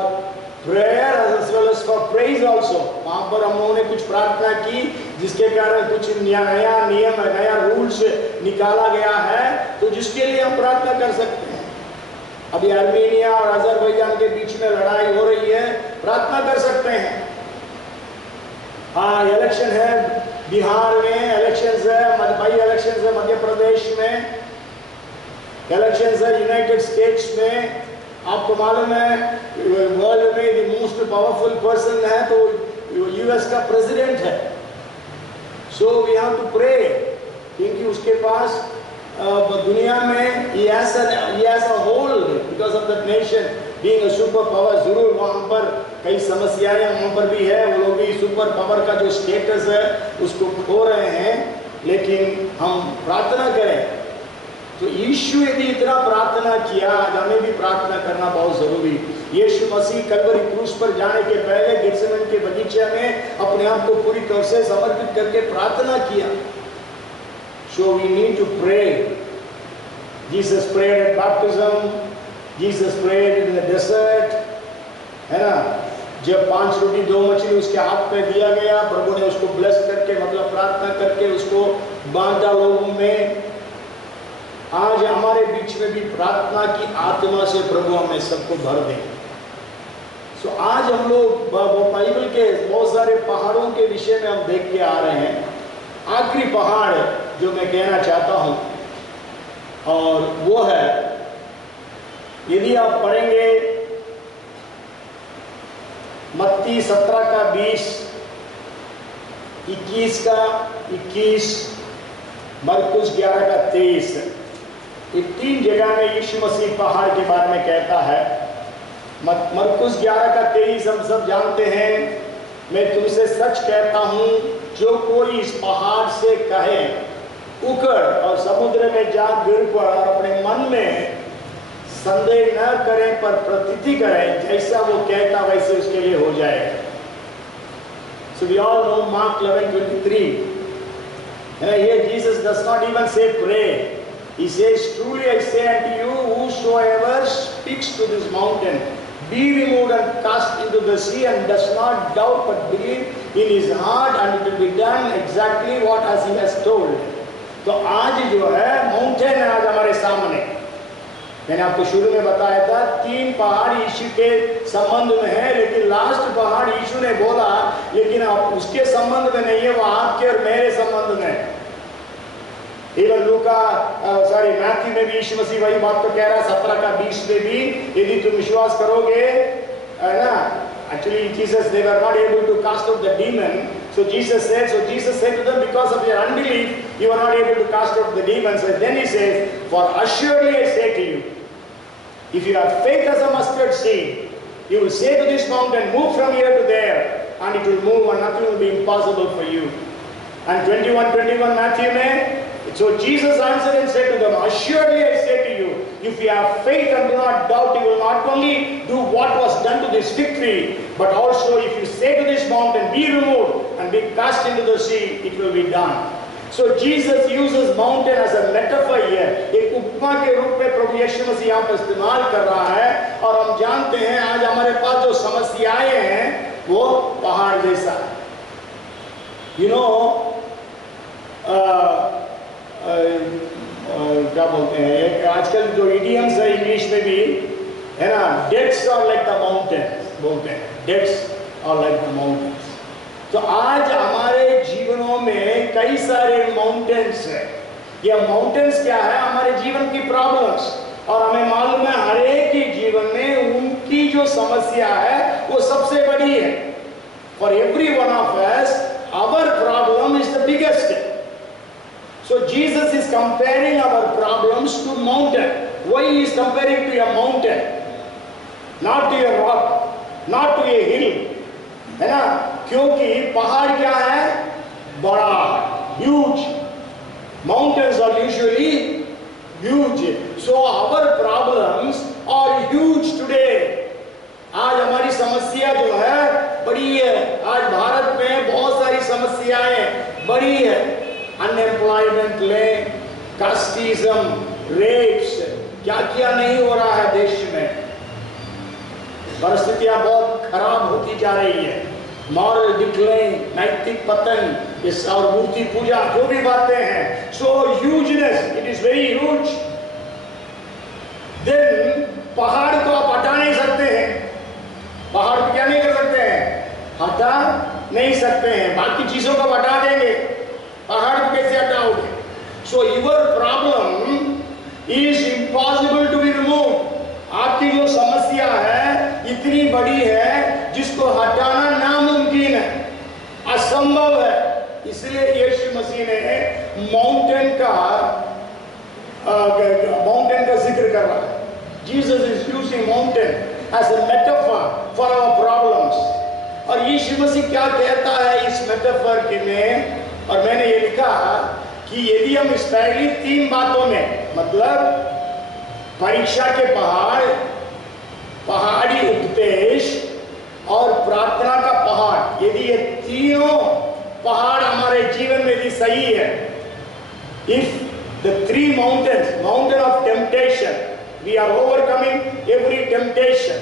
prayer as well as for praise also. वहाँ पर हम लोगों ने कुछ प्रार्थना की जिसके कारण कुछ नया नियम, नया रूल्स निकाला गया है, तो जिसके लिए हम प्रार्थना कर सकते हैं। अभी आर्मेनिया और अजरबैजान के बीच में लड़ाई हो रही है, प्रार्थना कर सकते हैं। हाँ, इलेक्शन है बिहार में, इलेक्शंस है, बाई इलेक्शंस है मध्य प्रदेश में, इलेक्शंस है यूनाइटेड स्टेट्स में। आपको मालूम है वर्ल्ड में द मोस्ट पावरफुल पर्सन है तो यूएस का प्रेसिडेंट है। So we have to pray, क्योंकि उसके पास दुनिया में he has a hold because of that nation being a super power। जरूर वहाँ पर कई समस्याएं वहाँ पर भी है, वो लोग भी सुपर पावर का जो स्टेटस है उसको खो रहे हैं, लेकिन हम प्रार्थना करें। तो यीशु यदि इतना प्रार्थना किया, आज हमें भी प्रार्थना करना बहुत जरूरी। यीशु मसीह कलवरी क्रूस पर जाने के पहले गेत्सेमनी के बगीचे में अपने आप को पूरी तरह से समर्पित करके प्रार्थना किया। So we need to pray। Jesus prayed at baptism, Jesus prayed in the desert, है ना। जब 5 रोटी 2 मछली उसके हाथ में दिया गया, प्रभु ने उसको ब्लेस करके मतलब प्रार्थना करके उसको बांटा लोगों में। आज हमारे बीच में भी प्रार्थना की आत्मा से प्रभु हमें सबको भर दे। सो आज हम लोग बाइबल के बहुत सारे पहाड़ों के विषय में हम देख के आ रहे हैं। आखिरी पहाड़ जो मैं कहना चाहता हूँ और वो है, यदि आप पढ़ेंगे मत्ती 17 का 20, 21 का 21, मरकुस 11 का 23, ये 3 जगह में यीशु मसीह पहाड़ के बारे में कहता है। मरकुस 11 का 23 हम सब जानते हैं, मैं तुमसे सच कहता हूं, जो कोई इस पहाड़ से कहे उखड़ और समुद्र में जा गिर पड़, और अपने मन में संदेह न करें पर प्रतीति करें, जैसा वो कहता वैसे उसके लिए हो जाएगा। So we all know Mark 11:23. Here Jesus does not even say pray. He says, truly I say unto you, whosoever speaks to this mountain, be removed and cast into the sea, and does not doubt but believe in his heart, and it will be done exactly what as he has told. तो आज जो है mountain है आज हमारे सामने। मैंने आपको शुरू में बताया था 3 पहाड़ यीशु के संबंध में है, लेकिन लास्ट पहाड़ यीशु ने बोला, लेकिन आप उसके संबंध में नहीं है, वो आपके और मेरे संबंध में। इवन लूका मैथ्यू में भी यीशु मसीह वही बात तो कह रहा है, 17 का 20 में भी, यदि तुम विश्वास करोगे, है ना, actually Jesus, they were not able to cast out the demon. So Jesus said to them, because of your unbelief you are not able to cast out the demons. And then he says, for assuredly I say to you, if you have faith as a mustard seed, you will say to this mountain, move from here to there, and it will move, and nothing will be impossible for you. And 21 Matthew में, so Jesus answered and said to them, assuredly I say to you, if you have faith and do not doubt, you will not only do what was done to this fig tree, but also if you say to this mountain, be removed and be cast into the sea, it will be done. So Jesus uses mountain as a metaphor here. एक उपमा के रूप में प्रभु यीशु मसीह यहाँ पर इस्तेमाल कर रहा है, और हम जानते हैं आज हमारे पास जो समस्याएं हैं वो पहाड़ जैसा है। You know, क्या बोलते हैं, आजकल जो इडियम्स है इंग्लिश में भी है ना, dates are like the mountains बोलते हैं, dates are like the mountains. तो आज हमारे जीवनों में कई सारे माउंटेन्स है। ये माउंटेन्स क्या है? हमारे जीवन की प्रॉब्लम्स, और हमें मालूम है हर एक के जीवन में उनकी जो समस्या है वो सबसे बड़ी है। For every one of us our problem is the biggest. So Jesus is comparing our problems to mountain. Why he is comparing to a mountain, not to a rock, not to a hill, है ना? क्योंकि पहाड़ क्या है? बड़ा, huge. Mountains are usually huge. So our problems are huge today. आज हमारी समस्या जो है बड़ी है। आज भारत में बहुत सारी समस्याएं बड़ी है। अनएम्प्लॉयमेंट ले, कास्टिज्म, रेप्स, क्या क्या नहीं हो रहा है देश में। परिस्थितियां बहुत खराब होती जा रही है। मॉरल डिक्लाइन, नैतिक पतन, इस और मूर्ति पूजा, जो भी बातें हैं, so hugeness, it is very huge. Then पहाड़ को आप हटा नहीं सकते हैं। पहाड़ को क्या नहीं कर सकते हैं? हटा नहीं सकते हैं। बाकी चीजों को हटा देंगे, पहाड़ को कैसे हटाओगे? So your problem is impossible to be remove. आपकी जो समस्या है इतनी बड़ी है जिसको हटाना नामुमकिन है, असंभव है। इसलिए यीशु मसीह ने माउंटेन का जिक्र कर रहा है। Jesus is using mountain as a metaphor for our problems. और यीशु मसीह क्या कहता है इस मेटाफर के में? और मैंने ये लिखा कि यदि हम इस पहली 3 बातों में, मतलब परीक्षा के पहाड़, पहाड़ी उपदेश और प्रार्थना का पहाड़, यदि ये तीनों पहाड़ हमारे जीवन में भी सही है, if the 3 mountains, mountain of temptation, we are overcoming every temptation,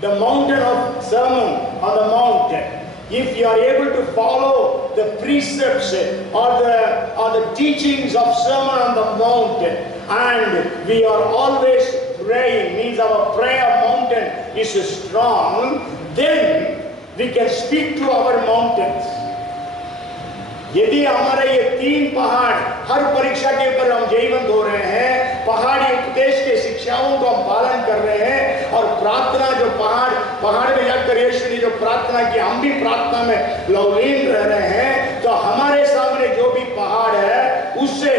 the mountain of sermon on the mountain, if you are able to follow the precepts or the teachings of sermon on the mountain, and we are always praying, means our prayer mountain is strong, then we can speak to our mountains. यदि हमारे ये 3 पहाड़, हर परीक्षा के ऊपर हम जीवन धो रहे हैं, पहाड़ में जाकर यीशु ने जो प्रार्थना की, हम भी प्रार्थना में लवलीन रह रहे हैं, तो हमारे सामने जो भी पहाड़ है उससे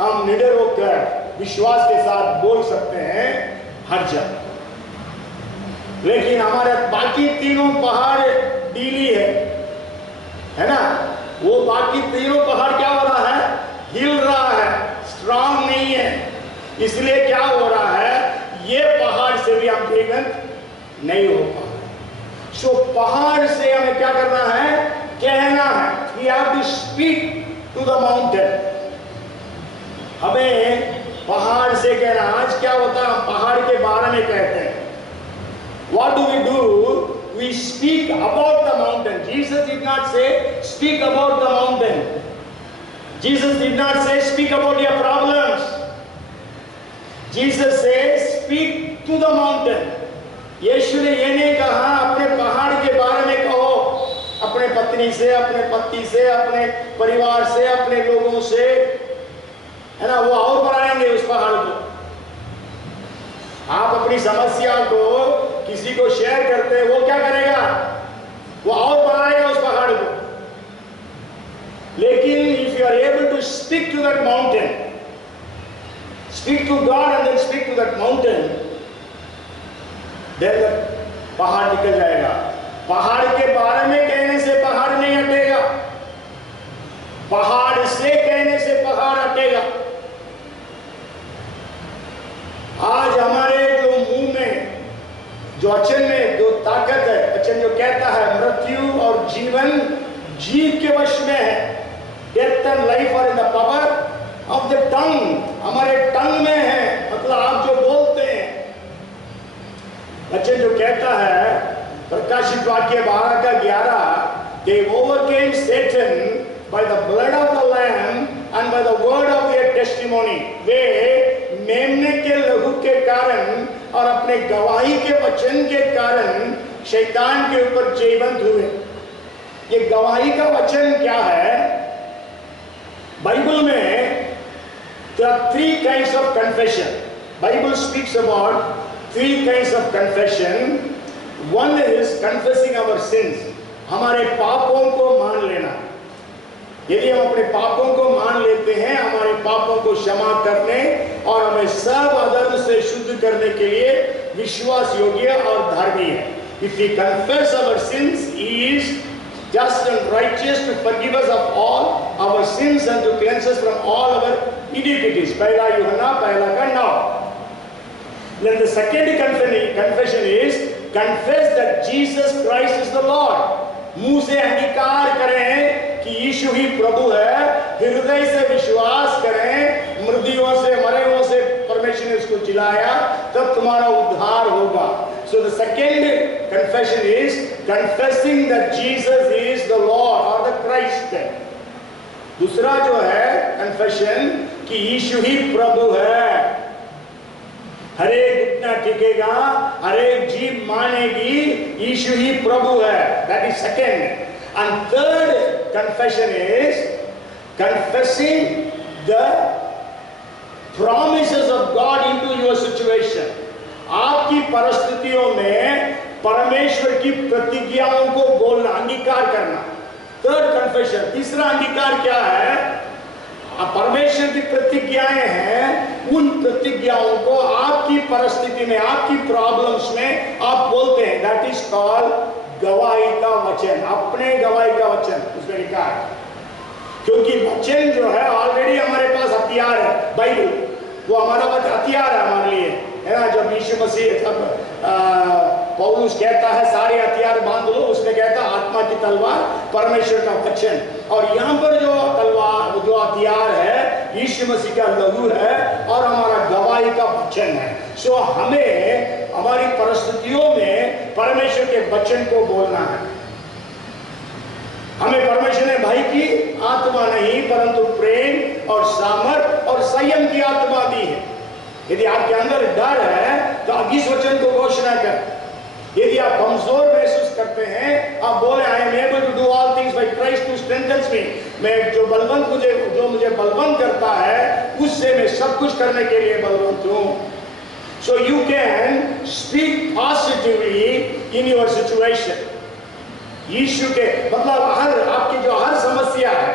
हम निडर होकर विश्वास के साथ बोल सकते हैं हट जा। लेकिन हमारे बाकी तीनों पहाड़ डीली है ना, वो बाकी तीनों पहाड़ क्या हो रहा है, हिल रहा है, स्ट्रांग नहीं है। इसलिए क्या हो रहा है, ये पहाड़ से भी हम जीवंत नहीं हो पा रहे। सो पहाड़ से हमें क्या करना है, कहना है, we have to speak to the mountain। हमें पहाड़ से कहना। आज क्या होता है, हम पहाड़ के बारे में कहते हैं। What do we do? We speak about the mountain. Jesus did not say speak about the mountain. Jesus did not say speak about your problems. Jesus says speak to the mountain. यीशु ने ये नहीं कहा अपने पहाड़ के बारे में कहो, अपने पत्नी से, अपने पति से, अपने परिवार से, अपने लोगों से, है ना, वो और बढ़ाएंगे उस पहाड़ को। आप अपनी समस्या को किसी को शेयर करते हैं, वो क्या करेगा, वो और बढ़ाएगा उस पहाड़ को। लेकिन if you are able to speak to that mountain, speak to God and then speak to that mountain, then the पहाड़ निकल जाएगा। पहाड़ के बारे में कहने से पहाड़ नहीं हटेगा, पहाड़ से कहने से पहाड़ हटेगा। आज हमारे जो मुंह में, जो वचन में जो ताकत है, वचन जो कहता है मृत्यु और जीवन जीव के वश में है, death and life are in the power of the tongue, हमारे टंग में है, मतलब आप जो बोलते हैं। वचन जो कहता है प्रकाशित वाक्य 12:11, they overcame Satan by the blood of the lamb and by the word of their testimony। वे मेमने के लहू के कारण और अपने गवाही के वचन के कारण शैतान के ऊपर जयवंत हुए। ये गवाही का वचन क्या है? बाइबल में there are three kinds of confession. Bible speaks about three kinds of confession. One is confessing our sins, हमारे पापों को मान लेना। यदि हम अपने पापों को मान लेते हैं, हमारे पापों को क्षमा करने और हमें सब अधर्म से शुद्ध करने के लिए विश्वास योग्य और धर्मी है। If we confess our sins, He is just and righteous to forgive us of all our sins and to cleanse us from all our iniquities। पहला यूहन्ना 1:9। Then the second confession is confess that Jesus Christ is the Lord। मुंह से अंगीकार करें कि यीशु ही प्रभु है, हृदय से विश्वास करें, मृदियों से, मरे हुओं से परमेश्वर ने उसको जिलाया, तब तुम्हारा उद्धार होगा। So the second confession is confessing that Jesus is the Lord or the Christ। दूसरा जो है confession कि यीशु ही प्रभु है। हर एक घुटना टिकेगा, हर एक जीभ मानेगी यीशु ही प्रभु है। That is second। And third confession is confessing the promises of God into your situation। आपकी परिस्थितियों में परमेश्वर की प्रतिज्ञाओं को बोलना, अंगीकार करना। Third confession. तीसरा अंगीकार क्या है? परमेश्वर की प्रतिज्ञाएं हैं, उन प्रतिज्ञाओं को आपकी परिस्थिति में, आपकी प्रॉब्लम्स में आप बोलते हैं। दैट इज कॉल्ड गवाही का वचन। अपने गवाही का वचन उसमें लिखा है, क्योंकि वचन जो है ऑलरेडी हमारे पास हथियार है। बाइबल वो हमारा हथियार है हमारे लिए, है ना। जब यीशु मसीह पौलुस कहता है सारे हथियार बांध लो, उसने कहता आत्मा की तलवार परमेश्वर का वचन। और यहाँ पर जो तलवार, जो हथियार है, यीशु मसीह का लहू है और हमारा गवाही का वचन है। सो हमें हमारी परिस्थितियों में परमेश्वर के वचन को बोलना है। हमें परमेश्वर ने भाई की आत्मा नहीं परंतु प्रेम और सामर्थ और संयम की आत्मा दी है। यदि आपके अंदर डर है तो आप इस वचन को घोषणा करें। यदि आप कमजोर महसूस करते हैं, आप बोले I am able to do all things by Christ who strengthens me. मैं जो मुझे बलवंत करता है, उससे मैं सब कुछ करने के लिए बलवंत हूँ। So you can speak positively in your situation. यीशु के मतलब आपकी जो हर समस्या है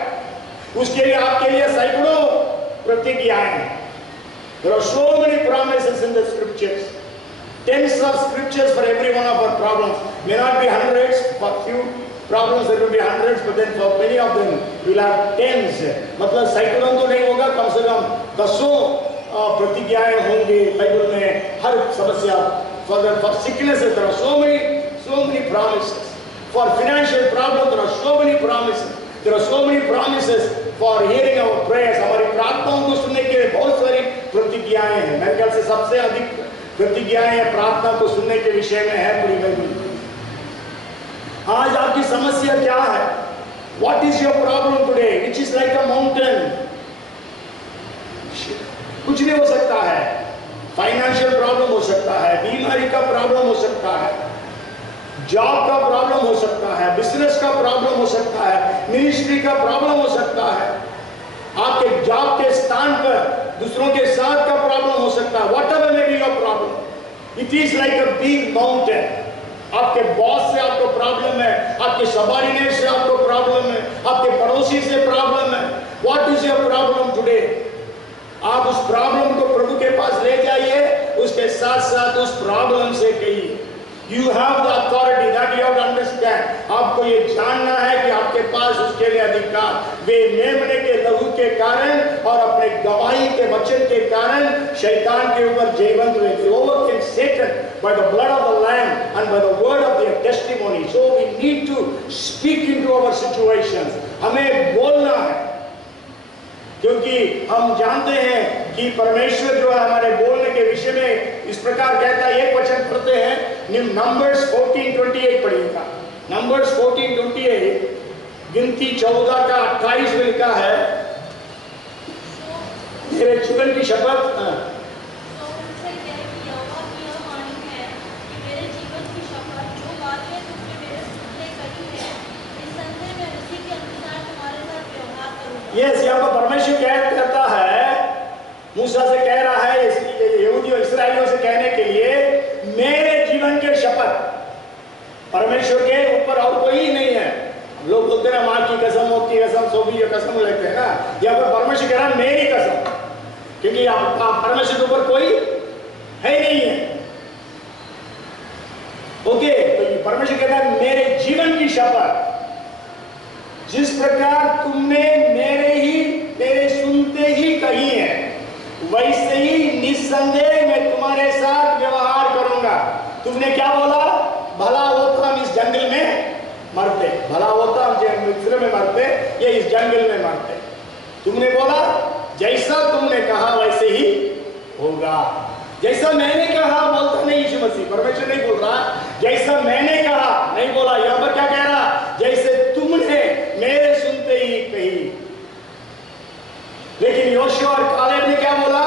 उसके लिए आपके लिए सैकड़ों प्रतिज्ञाएं हैं. There are so many promises in the scriptures. Tens of scriptures for every one of our problems. May not be hundreds, for few problems there will be hundreds, but then for many of them we'll have tens. मतलब सैकड़ों तो नहीं होगा, कम से कम दसों प्रतिज्ञाएं होंगी Bible में हर समस्या. For sicknesses there are so many promises. For financial problems there are so many promises. There are so many promises for hearing our prayers. हमारी प्रार्थनाओं को सुनने के लिए बहुत सारी प्रतिज्ञाएं हैं. मेरे ख्याल से सबसे अधिक प्रतिज्ञाएं प्रार्थना को सुनने के विषय में है पूरी बाइबल. आज आपकी समस्या क्या है? What is your problem today? Which is like a mountain. कुछ भी हो सकता है. फाइनेंशियल प्रॉब्लम हो सकता है, बीमारी का प्रॉब्लम हो सकता है, जॉब का प्रॉब्लम हो सकता है, बिजनेस का प्रॉब्लम हो सकता है, मिनिस्ट्री का प्रॉब्लम हो सकता है, आपके जॉब के स्थान पर दूसरों के साथ का प्रॉब्लम हो सकता है. Whatever may be your problem, it is like a big mountain. आपके बॉस से आपको प्रॉब्लम है, आपके सबॉर्डिनेट से आपको प्रॉब्लम है, आपके पड़ोसी से प्रॉब्लम है. What is your problem today? आप उस प्रॉब्लम को प्रभु के पास ले जाइए, उसके साथ साथ उस प्रॉब्लम से कहिए. You have the authority that you have to understand. आपको ये जानना है कि आपके पास उसके लिए अधिकार. वे मेमने के लहू के कारण और अपने गवाही के वचन के कारण शैतान के ऊपर जयवंत हुए. They overcame Satan by the blood of the Lamb and by the word of their testimony. So we need to speak into our situations. हमें बोलना है, क्योंकि हम जानते हैं कि परमेश्वर जो है हमारे बोलने के विषय में इस प्रकार कहता है. एक वचन पढ़ते हैं, नंबर्स 14:28 पढ़िएगा. नंबर्स 14:28 गिनती 14 का 28 में लिखा है, मेरे जीवन की शपथ. यस, यहाँ पर परमेश्वर कहता है, मूसा से कह रहा है, यहूदियों इस्राएलियों से कहने के लिए, मेरे जीवन के शपथ. परमेश्वर के ऊपर और कोई नहीं है. लोग बोलते हैं माँ की कसम, मौत की कसम, सोबी की कसम लेते हैं ना. यहाँ पर परमेश्वर कह रहा है मेरी कसम, क्योंकि परमेश्वर के ऊपर कोई है नहीं है. ओके, तो परमेश्वर कहता है मेरे जीवन की शपथ, जिस प्रकार तुमने मेरे सुनते ही कही है, वैसे ही निस्संदेह मैं तुम्हारे साथ व्यवहार करूंगा. तुमने क्या बोला? भला होता हम इस जंगल में मरते, भला होता हम मिस्र में मरते, ये इस जंगल में मरते. तुमने बोला जैसा तुमने कहा वैसे ही होगा. जैसा मैंने कहा बोलता नहीं यीशु मसीह, परमेश्वर नहीं बोल रहा. जैसा मैंने कहा नहीं बोला. यहाँ पर क्या कह रहा? जैसे तुमने मेरे सुनते ही कही. लेकिन योशुआ और कालेब ने क्या बोला?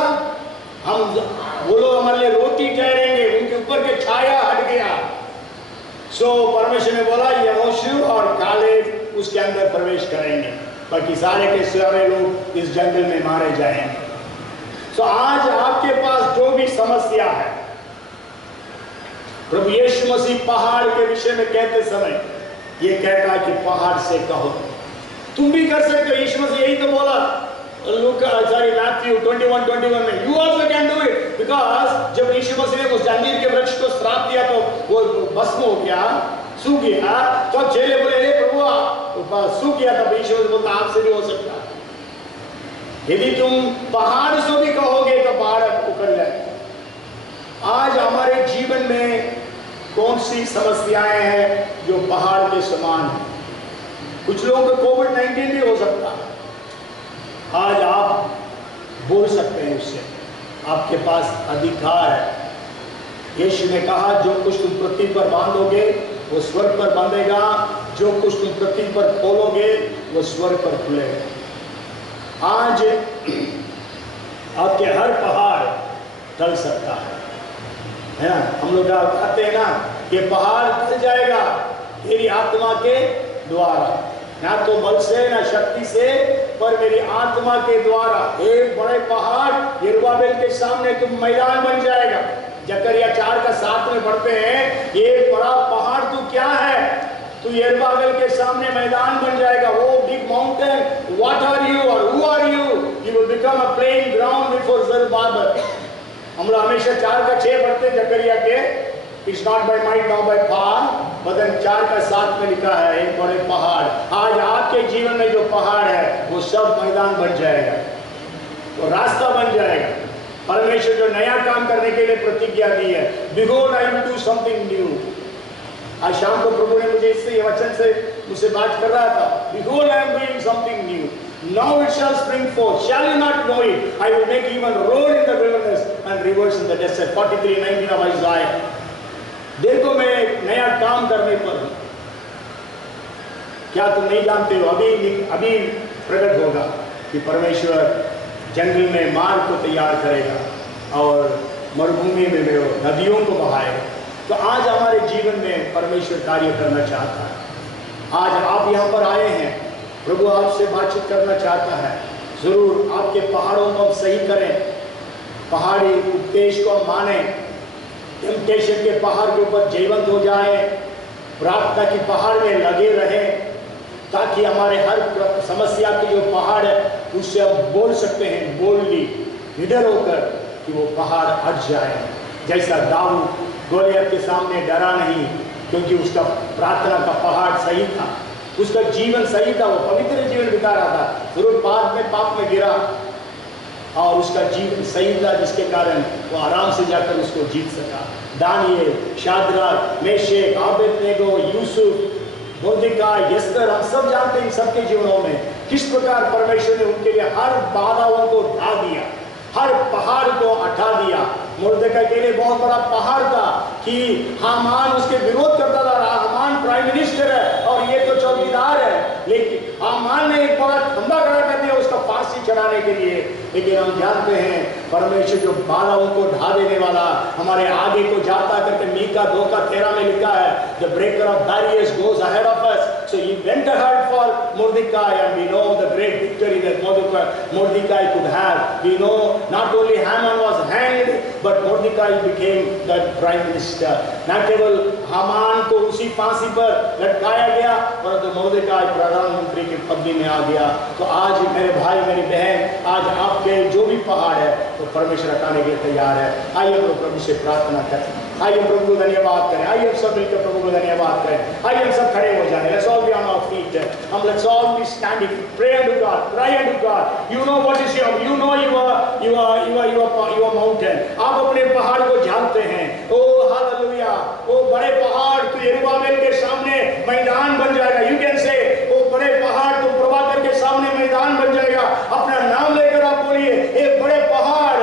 वो लोग हमारे लिए रोटी ठहरेंगे, उनके ऊपर के छाया हट गया. सो परमेश्वर ने बोला योशुआ और कालेब उसके अंदर प्रवेश करेंगे, बाकी सारे के सारे लोग इस जंगल में मारे जाएंगे. सो आज आपके पास जो भी समस्या है, प्रभु यीशु मसीह पहाड़ के विषय में कहते समय ये कहता है कि पहाड़ से कहो. तुम भी कर सकते हो. यीशु मसीह यही तो बोला मैथ्यू 21:21 में, you also can do it. Because जब यीशु मसीह ने उस अंजीर के वृक्ष को श्राप दिया तो वो भस्म हो गया, सूख गया. तो चेले बोले हे प्रभु सूख गया. तब यीशु मसीह बोलता आपसे भी हो सकता है. यदि तुम पहाड़ से भी कहोगे तो पहाड़ उखड़ जाए. आज हमारे जीवन में कौन सी समस्याएं हैं जो पहाड़ के समान है? कुछ लोगों को कोविड-19 भी हो सकता है. आज आप बोल सकते हैं उससे, आपके पास अधिकार है. यीशु ने कहा जो कुछ तुम पृथ्वी पर बांधोगे वो स्वर्ग पर बंधेगा, जो कुछ तुम पृथ्वी पर खोलोगे वो स्वर्ग पर खुलेगा. आज आपके हर पहाड़ टल सकता है ना. हम लोग कहते हैं ना कि पहाड़ टल जाएगा तेरी आत्मा के द्वारा, ना तो बल से ना शक्ति से पर मेरी आत्मा के द्वारा एक बड़े पहाड़ यरूबाबेल के सामने तुम मैदान बन जाएगा। जकरिया 4:7 में पढ़ते हैं, एक बड़ा पहाड़ तू क्या है, तू यरूबाबेल के सामने मैदान बन जाएगा। वो big mountain, what are you और who are you, you will become a playing ground before Zerubbabel. हम लोग हमेशा 4:6 पढ़ते जकरिया के, it's not by might not by power, बदन 4:7 में लिखा है एक बड़े पहाड़। आज आपके जीवन में जो पहाड़ है वो सब मैदान बन जाएगा, वो रास्ता बन जाएगा। परमेश्वर जो नया काम करने के लिए प्रतिज्ञा दी है, behold I will do something new. आज शाम को प्रभु ने मुझे इससे वचन से मुझसे बात कर रहा था, behold I am doing something new, now it shall spring forth, shall you not know it, I will make even road in the wilderness and rivers in the desert। 43:19 of Isaiah। देखो मैं एक नया काम करने पर हूं। क्या तुम नहीं जानते हो, अभी प्रकट होगा कि परमेश्वर जंगल में मार्ग को तैयार करेगा और मरुभूमि में वो नदियों को बहाएगा। तो आज हमारे जीवन में परमेश्वर कार्य करना चाहता है। आज आप यहाँ पर आए हैं, प्रभु आपसे बातचीत करना चाहता है। जरूर आपके पहाड़ों को हम सही करें, पहाड़ी उपदेश को हम माने, टेम्पटेशन के पहाड़ के ऊपर जीवंत हो जाए, प्रार्थना की पहाड़ में लगे रहें, ताकि हमारे हर समस्या की जो पहाड़ है उससे हम बोल सकते हैं बोल्डली, निडर होकर कि वो पहाड़ हट जाए। जैसा दाऊद गोलियत के सामने डरा नहीं, क्योंकि उसका प्रार्थना का पहाड़ सही था, उसका जीवन सही था, वो पवित्र जीवन बिता रहा था। जरूर बाद में पाप में गिरा और उसका जीवन सही था, जिसके कारण वो आराम से जाकर उसको जीत सका। दानिएल, शाद्राक, मेशक, आबेदनेगो, यूसुफ, मोर्देकाई, एस्तर, हम सब जानते हैं इन सबके जीवनों में किस प्रकार परमेश्वर ने उनके लिए हर बाधाओं को ढा दिया, हर पहाड़ को हटा दिया। मोर्देकाई के लिए बहुत बड़ा पहाड़ था कि हामान उसके विरोध करता था। हामान प्राइम मिनिस्टर है और ये तो चौकीदार है, लेकिन हामान ने एक बड़ा खंभा खड़ा कर दिया उसका फांसी चढ़ाने के लिए। लेकिन हम जानते हैं परमेश्वर जो बाधाओं को ढा देने वाला, हमारे आगे को जाता करके मीका 2:13 में लिखा है, the breaker of barriers goes ahead of us, so he went ahead for Mordecai and we know the great victory that Mordecai could have. We know not only Haman was hanged but Mordecai became the prime minister. न केवल हामान को उसी फांसी पर लटकाया गया, परंतु मोर्देकाई प्रधानमंत्री की पदवी में आ गया। तो आज मेरे भाई मेरी बहन, आज आपके जो भी पहाड़ है तो परमेश्वर हटाने के लिए तैयार है। आइए हम प्रभु से प्रार्थना करें, आइए प्रभु को धन्यवाद करें, आइए हम सब मिलकर प्रभु को धन्यवाद करें। आइए हम सब खड़े हो जाएं, let's all be on our feet, हम let's all be standing, pray to God, cry to God. You know what is your, you know your mountain. आप अपने पहाड़ को जानते हैं। ओ हालेलुया, ओ बड़े पहाड़ तू यरूबाबेल के सामने मैदान बन जाएगा। यू कैन से ओ बड़े पहाड़ तू प्रभाकर के सामने मैदान बन जाएगा। अपना नाम लेकर आप बोलिए, एक बड़े पहाड़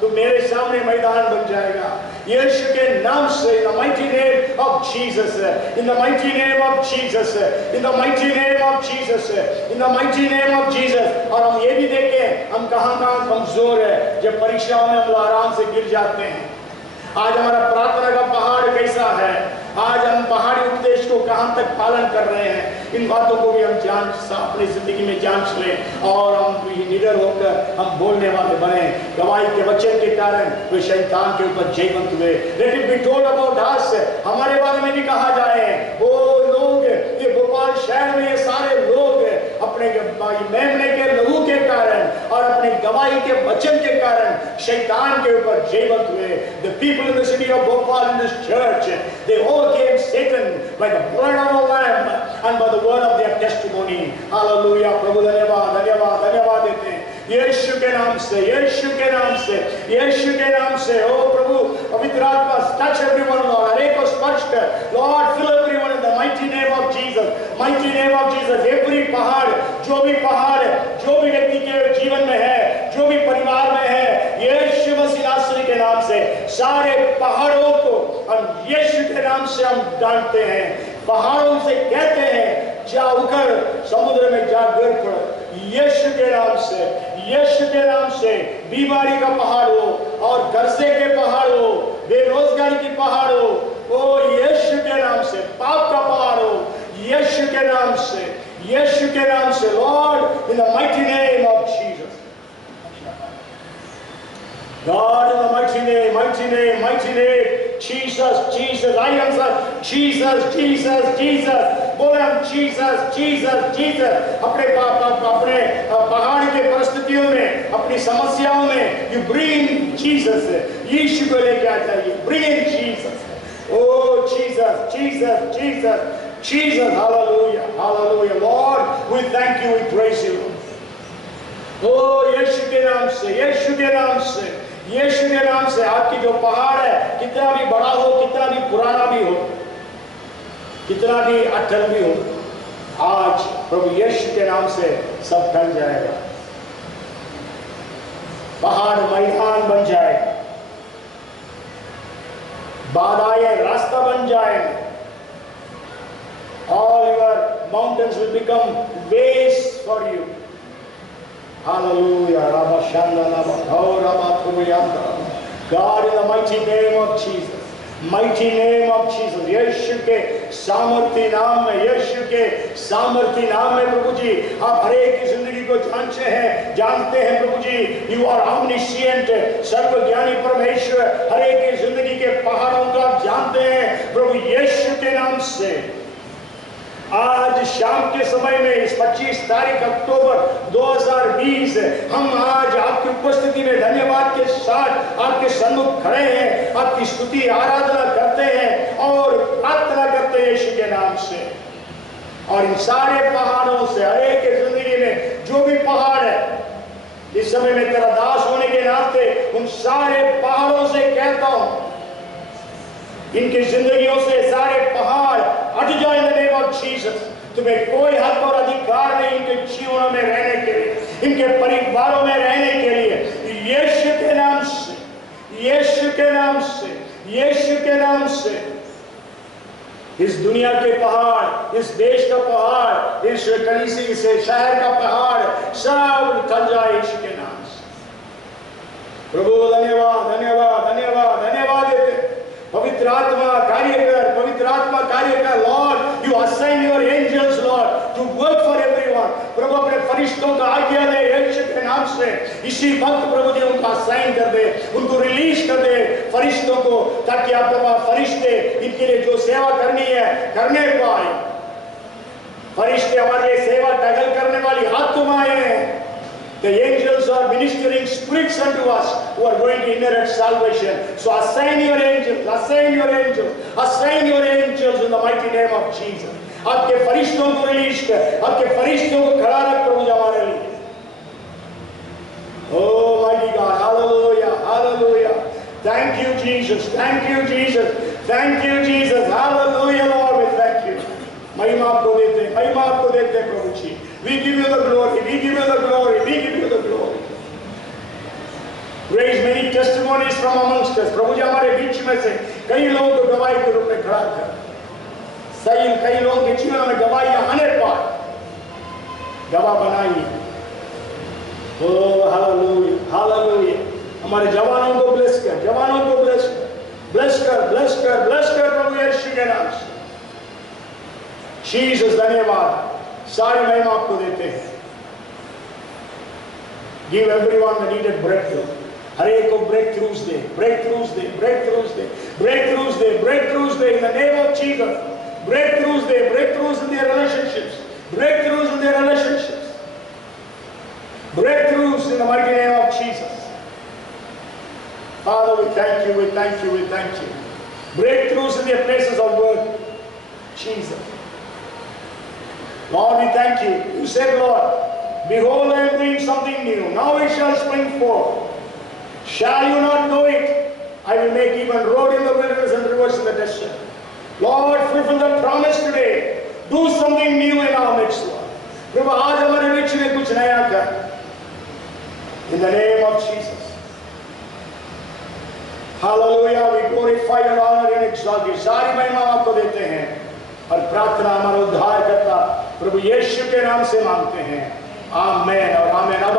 तो मेरे सामने मैदान बन जाएगा। यीशु के नाम से, in the mighty name of Jesus, in the mighty name of Jesus, in the mighty name of Jesus, in the mighty name of Jesus। और हम ये भी देखें हम कहाँ कमजोर है, जब परीक्षाओं में हम आराम से गिर जाते हैं। आज हमारा प्रार्थना का पहाड़ कैसा है, आज हम पहाड़ी उपदेश को कहाँ तक पालन कर रहे हैं, इन बातों को भी हम अपनी जिंदगी में जांच लें और हम निडर होकर हम बोलने वाले बने। गवाही के वचन के कारण वे शैतान के ऊपर जयवंत हुए। Let it be told about us, हमारे बारे में भी कहा जाए, वो लोग ये भोपाल शहर में ये सारे लोग अपने मेमने के लहू के कारण और अपने गवाही के वचन के कारण शैतान के ऊपर जयवंत हुए। The people in the city of Bhopal in this church, they overcame Satan by the blood of the Lamb and by the word of their testimony. Hallelujah। प्रभु धन्यवाद धन्यवाद धन्यवाद देते हैं यीशु के नाम से, यीशु के नाम से, यीशु के नाम से। ओ प्रभु पवित्र आत्मा, touch everyone Lord, हर एक को स्पर्श कर Lord, fill everyone in the mighty name of Jesus, mighty name of Jesus। every पहाड़, जो भी पहाड़ जो भी व्यक्ति के जीवन में है, जो भी परिवार में है, यीशु मसीह नासरी के नाम से सारे पहाड़ों को हम यीशु के नाम से हम डांटते हैं। पहाड़ों से कहते हैं जा उकर समुद्र में जा गिर पड़। यीशु के नाम से, यीशु के नाम से बीमारी का पहाड़ हो और कर्जे के पहाड़ हो, बेरोजगारी की पहाड़ हो, ओ यीशु के नाम से पाप का पहाड़ हो, यीशु के नाम से, यीशु के नाम से, Lord in the mighty name of Jesus. God, in the mighty name, mighty name, mighty name, Jesus, Jesus, I am sir, Jesus, Jesus, Jesus, बोले हम Jesus, Jesus, Jesus, अपने पहाड़ के परिस्थितियों में, अपनी समस्याओं में, you bring Jesus, यीशु को लेके आ जाइए, bring in Jesus, oh Jesus, Jesus, Jesus, Jesus, hallelujah, hallelujah, Lord, we thank you, we praise you, oh यीशु के नाम से, यीशु के नाम से, यीशु के नाम से आपकी जो पहाड़ है, कितना भी बड़ा हो, कितना भी पुराना भी हो, कितना भी अटल भी हो, आज प्रभु यीशु के नाम से सब टल जाएगा, पहाड़ मैदान बन जाएगा, बाधाएं रास्ता बन जाएंगे, all your mountains will become ways for you. Hallelujah. God, in the mighty name of Jesus, mighty name of Jesus, यीशु के सामर्थी नाम में, यीशु के सामर्थी नाम में प्रभु जी, आप हर एक की जिंदगी को जानते हैं प्रभु जी, you are omniscient, सर्वज्ञानी परमेश्वर, हर एक की जिंदगी के पहाड़ों को आप जानते हैं प्रभु यीशु के नाम से। आज शाम के समय में इस 25 तारीख अक्टूबर 2020 हम आज आपकी उपस्थिति में धन्यवाद के साथ आपके सम्मुख खड़े हैं, आपकी स्तुति आराधना करते हैं और प्रार्थना करते हैं यीशु के नाम से। और इन सारे पहाड़ों से, हर एक की जिंदगी में जो भी पहाड़ है, इस समय में तेरा दास होने के नाते उन सारे पहाड़ों से कहता हूं, इनकी जिंदगियों से सारे पहाड़ हट जाए in the name of Jesus. तुम्हें कोई हक और अधिकार नहीं इनके जीवनों में रहने के लिए, इनके परिवारों में रहने के लिए, यीशु के नाम से, यीशु के नाम से, यीशु के नाम से। इस दुनिया के पहाड़, इस देश का पहाड़, इस कलीसिया से शहर का पहाड़ सब टल जाए यीशु के नाम से। प्रभु धन्यवाद, धन्यवाद, धन्यवाद, धन्यवाद देते। पवित्र आत्मा कार्य कर, पवित्र आत्मा कार्य कर, Lord you assign your angels Lord to work for everyone. प्रभु अपने फरिश्तों का आज्ञा दे यीशु के नाम से, इसी वक्त प्रभु जी उनका असाइन कर दे, उनको रिलीज कर दे फरिश्तों को, ताकि आपके फरिश्ते इनके लिए जो सेवा करनी है करने पाए। फरिश्ते हमारे लिए सेवा टगल करने वाली आत्माएं हैं। The angels are ministering spirits unto us who are going to inherit salvation. So assign your angels, assign your angels, assign your angels in the mighty name of Jesus. आपके फरिश्तों को रिलीज कर, आपके फरिश्तों को खड़ा रख प्रभु हमारे लिए। Oh mighty God, hallelujah, hallelujah. Thank you Jesus, thank you Jesus, thank you Jesus, hallelujah Lord, we thank you. महिमा आपको देते हैं, महिमा आपको देते हैं प्रभु जी। We give you the glory, we give you the glory, we give you the glory. Raise many testimonies from amongst us. प्रभु जी हमारे बीच में से कई लोगों को गवाही के रूप में खड़ा कर, सही कई लोगों के जीवन में गवाही आने पर गवाह बनाइए। Oh hallelujah, hallelujah. हमारे जवानों को ब्लेस कर, जवानों को ब्लेस कर, ब्लेस कर, ब्लेस कर, ब्लेस कर प्रभु यीशु के नाम से। जीसस धन्यवाद, सारी महिमा आपको देते हैं। Give everyone the needed breakthrough. हर एक को breakthroughs they, breakthroughs they, breakthroughs they, breakthroughs they, breakthroughs they in the name of Jesus. Breakthroughs they, breakthroughs in their relationships, breakthroughs in their relationships, breakthroughs in the mighty name of Jesus. Father, we thank you, we thank you, we thank you. Breakthroughs in their places of work, Jesus. Lord, we thank you. You said, Lord, behold, I am doing something new. Now it shall spring forth. Shall you not know it? I will make even road in the wilderness and rivers in the desert. Lord, fulfill the promise today. Do something new in our midst, Lord. प्रभु आज हमारे बीच में कुछ नया कर. In the name of Jesus. Hallelujah. We glorify your honor and exalt you. सारी महिमा आपको देते हैं और प्रार्थना हमारा उद्धार करता प्रभु यीशु के नाम से मांगते हैं। आमेन और आमेन। अब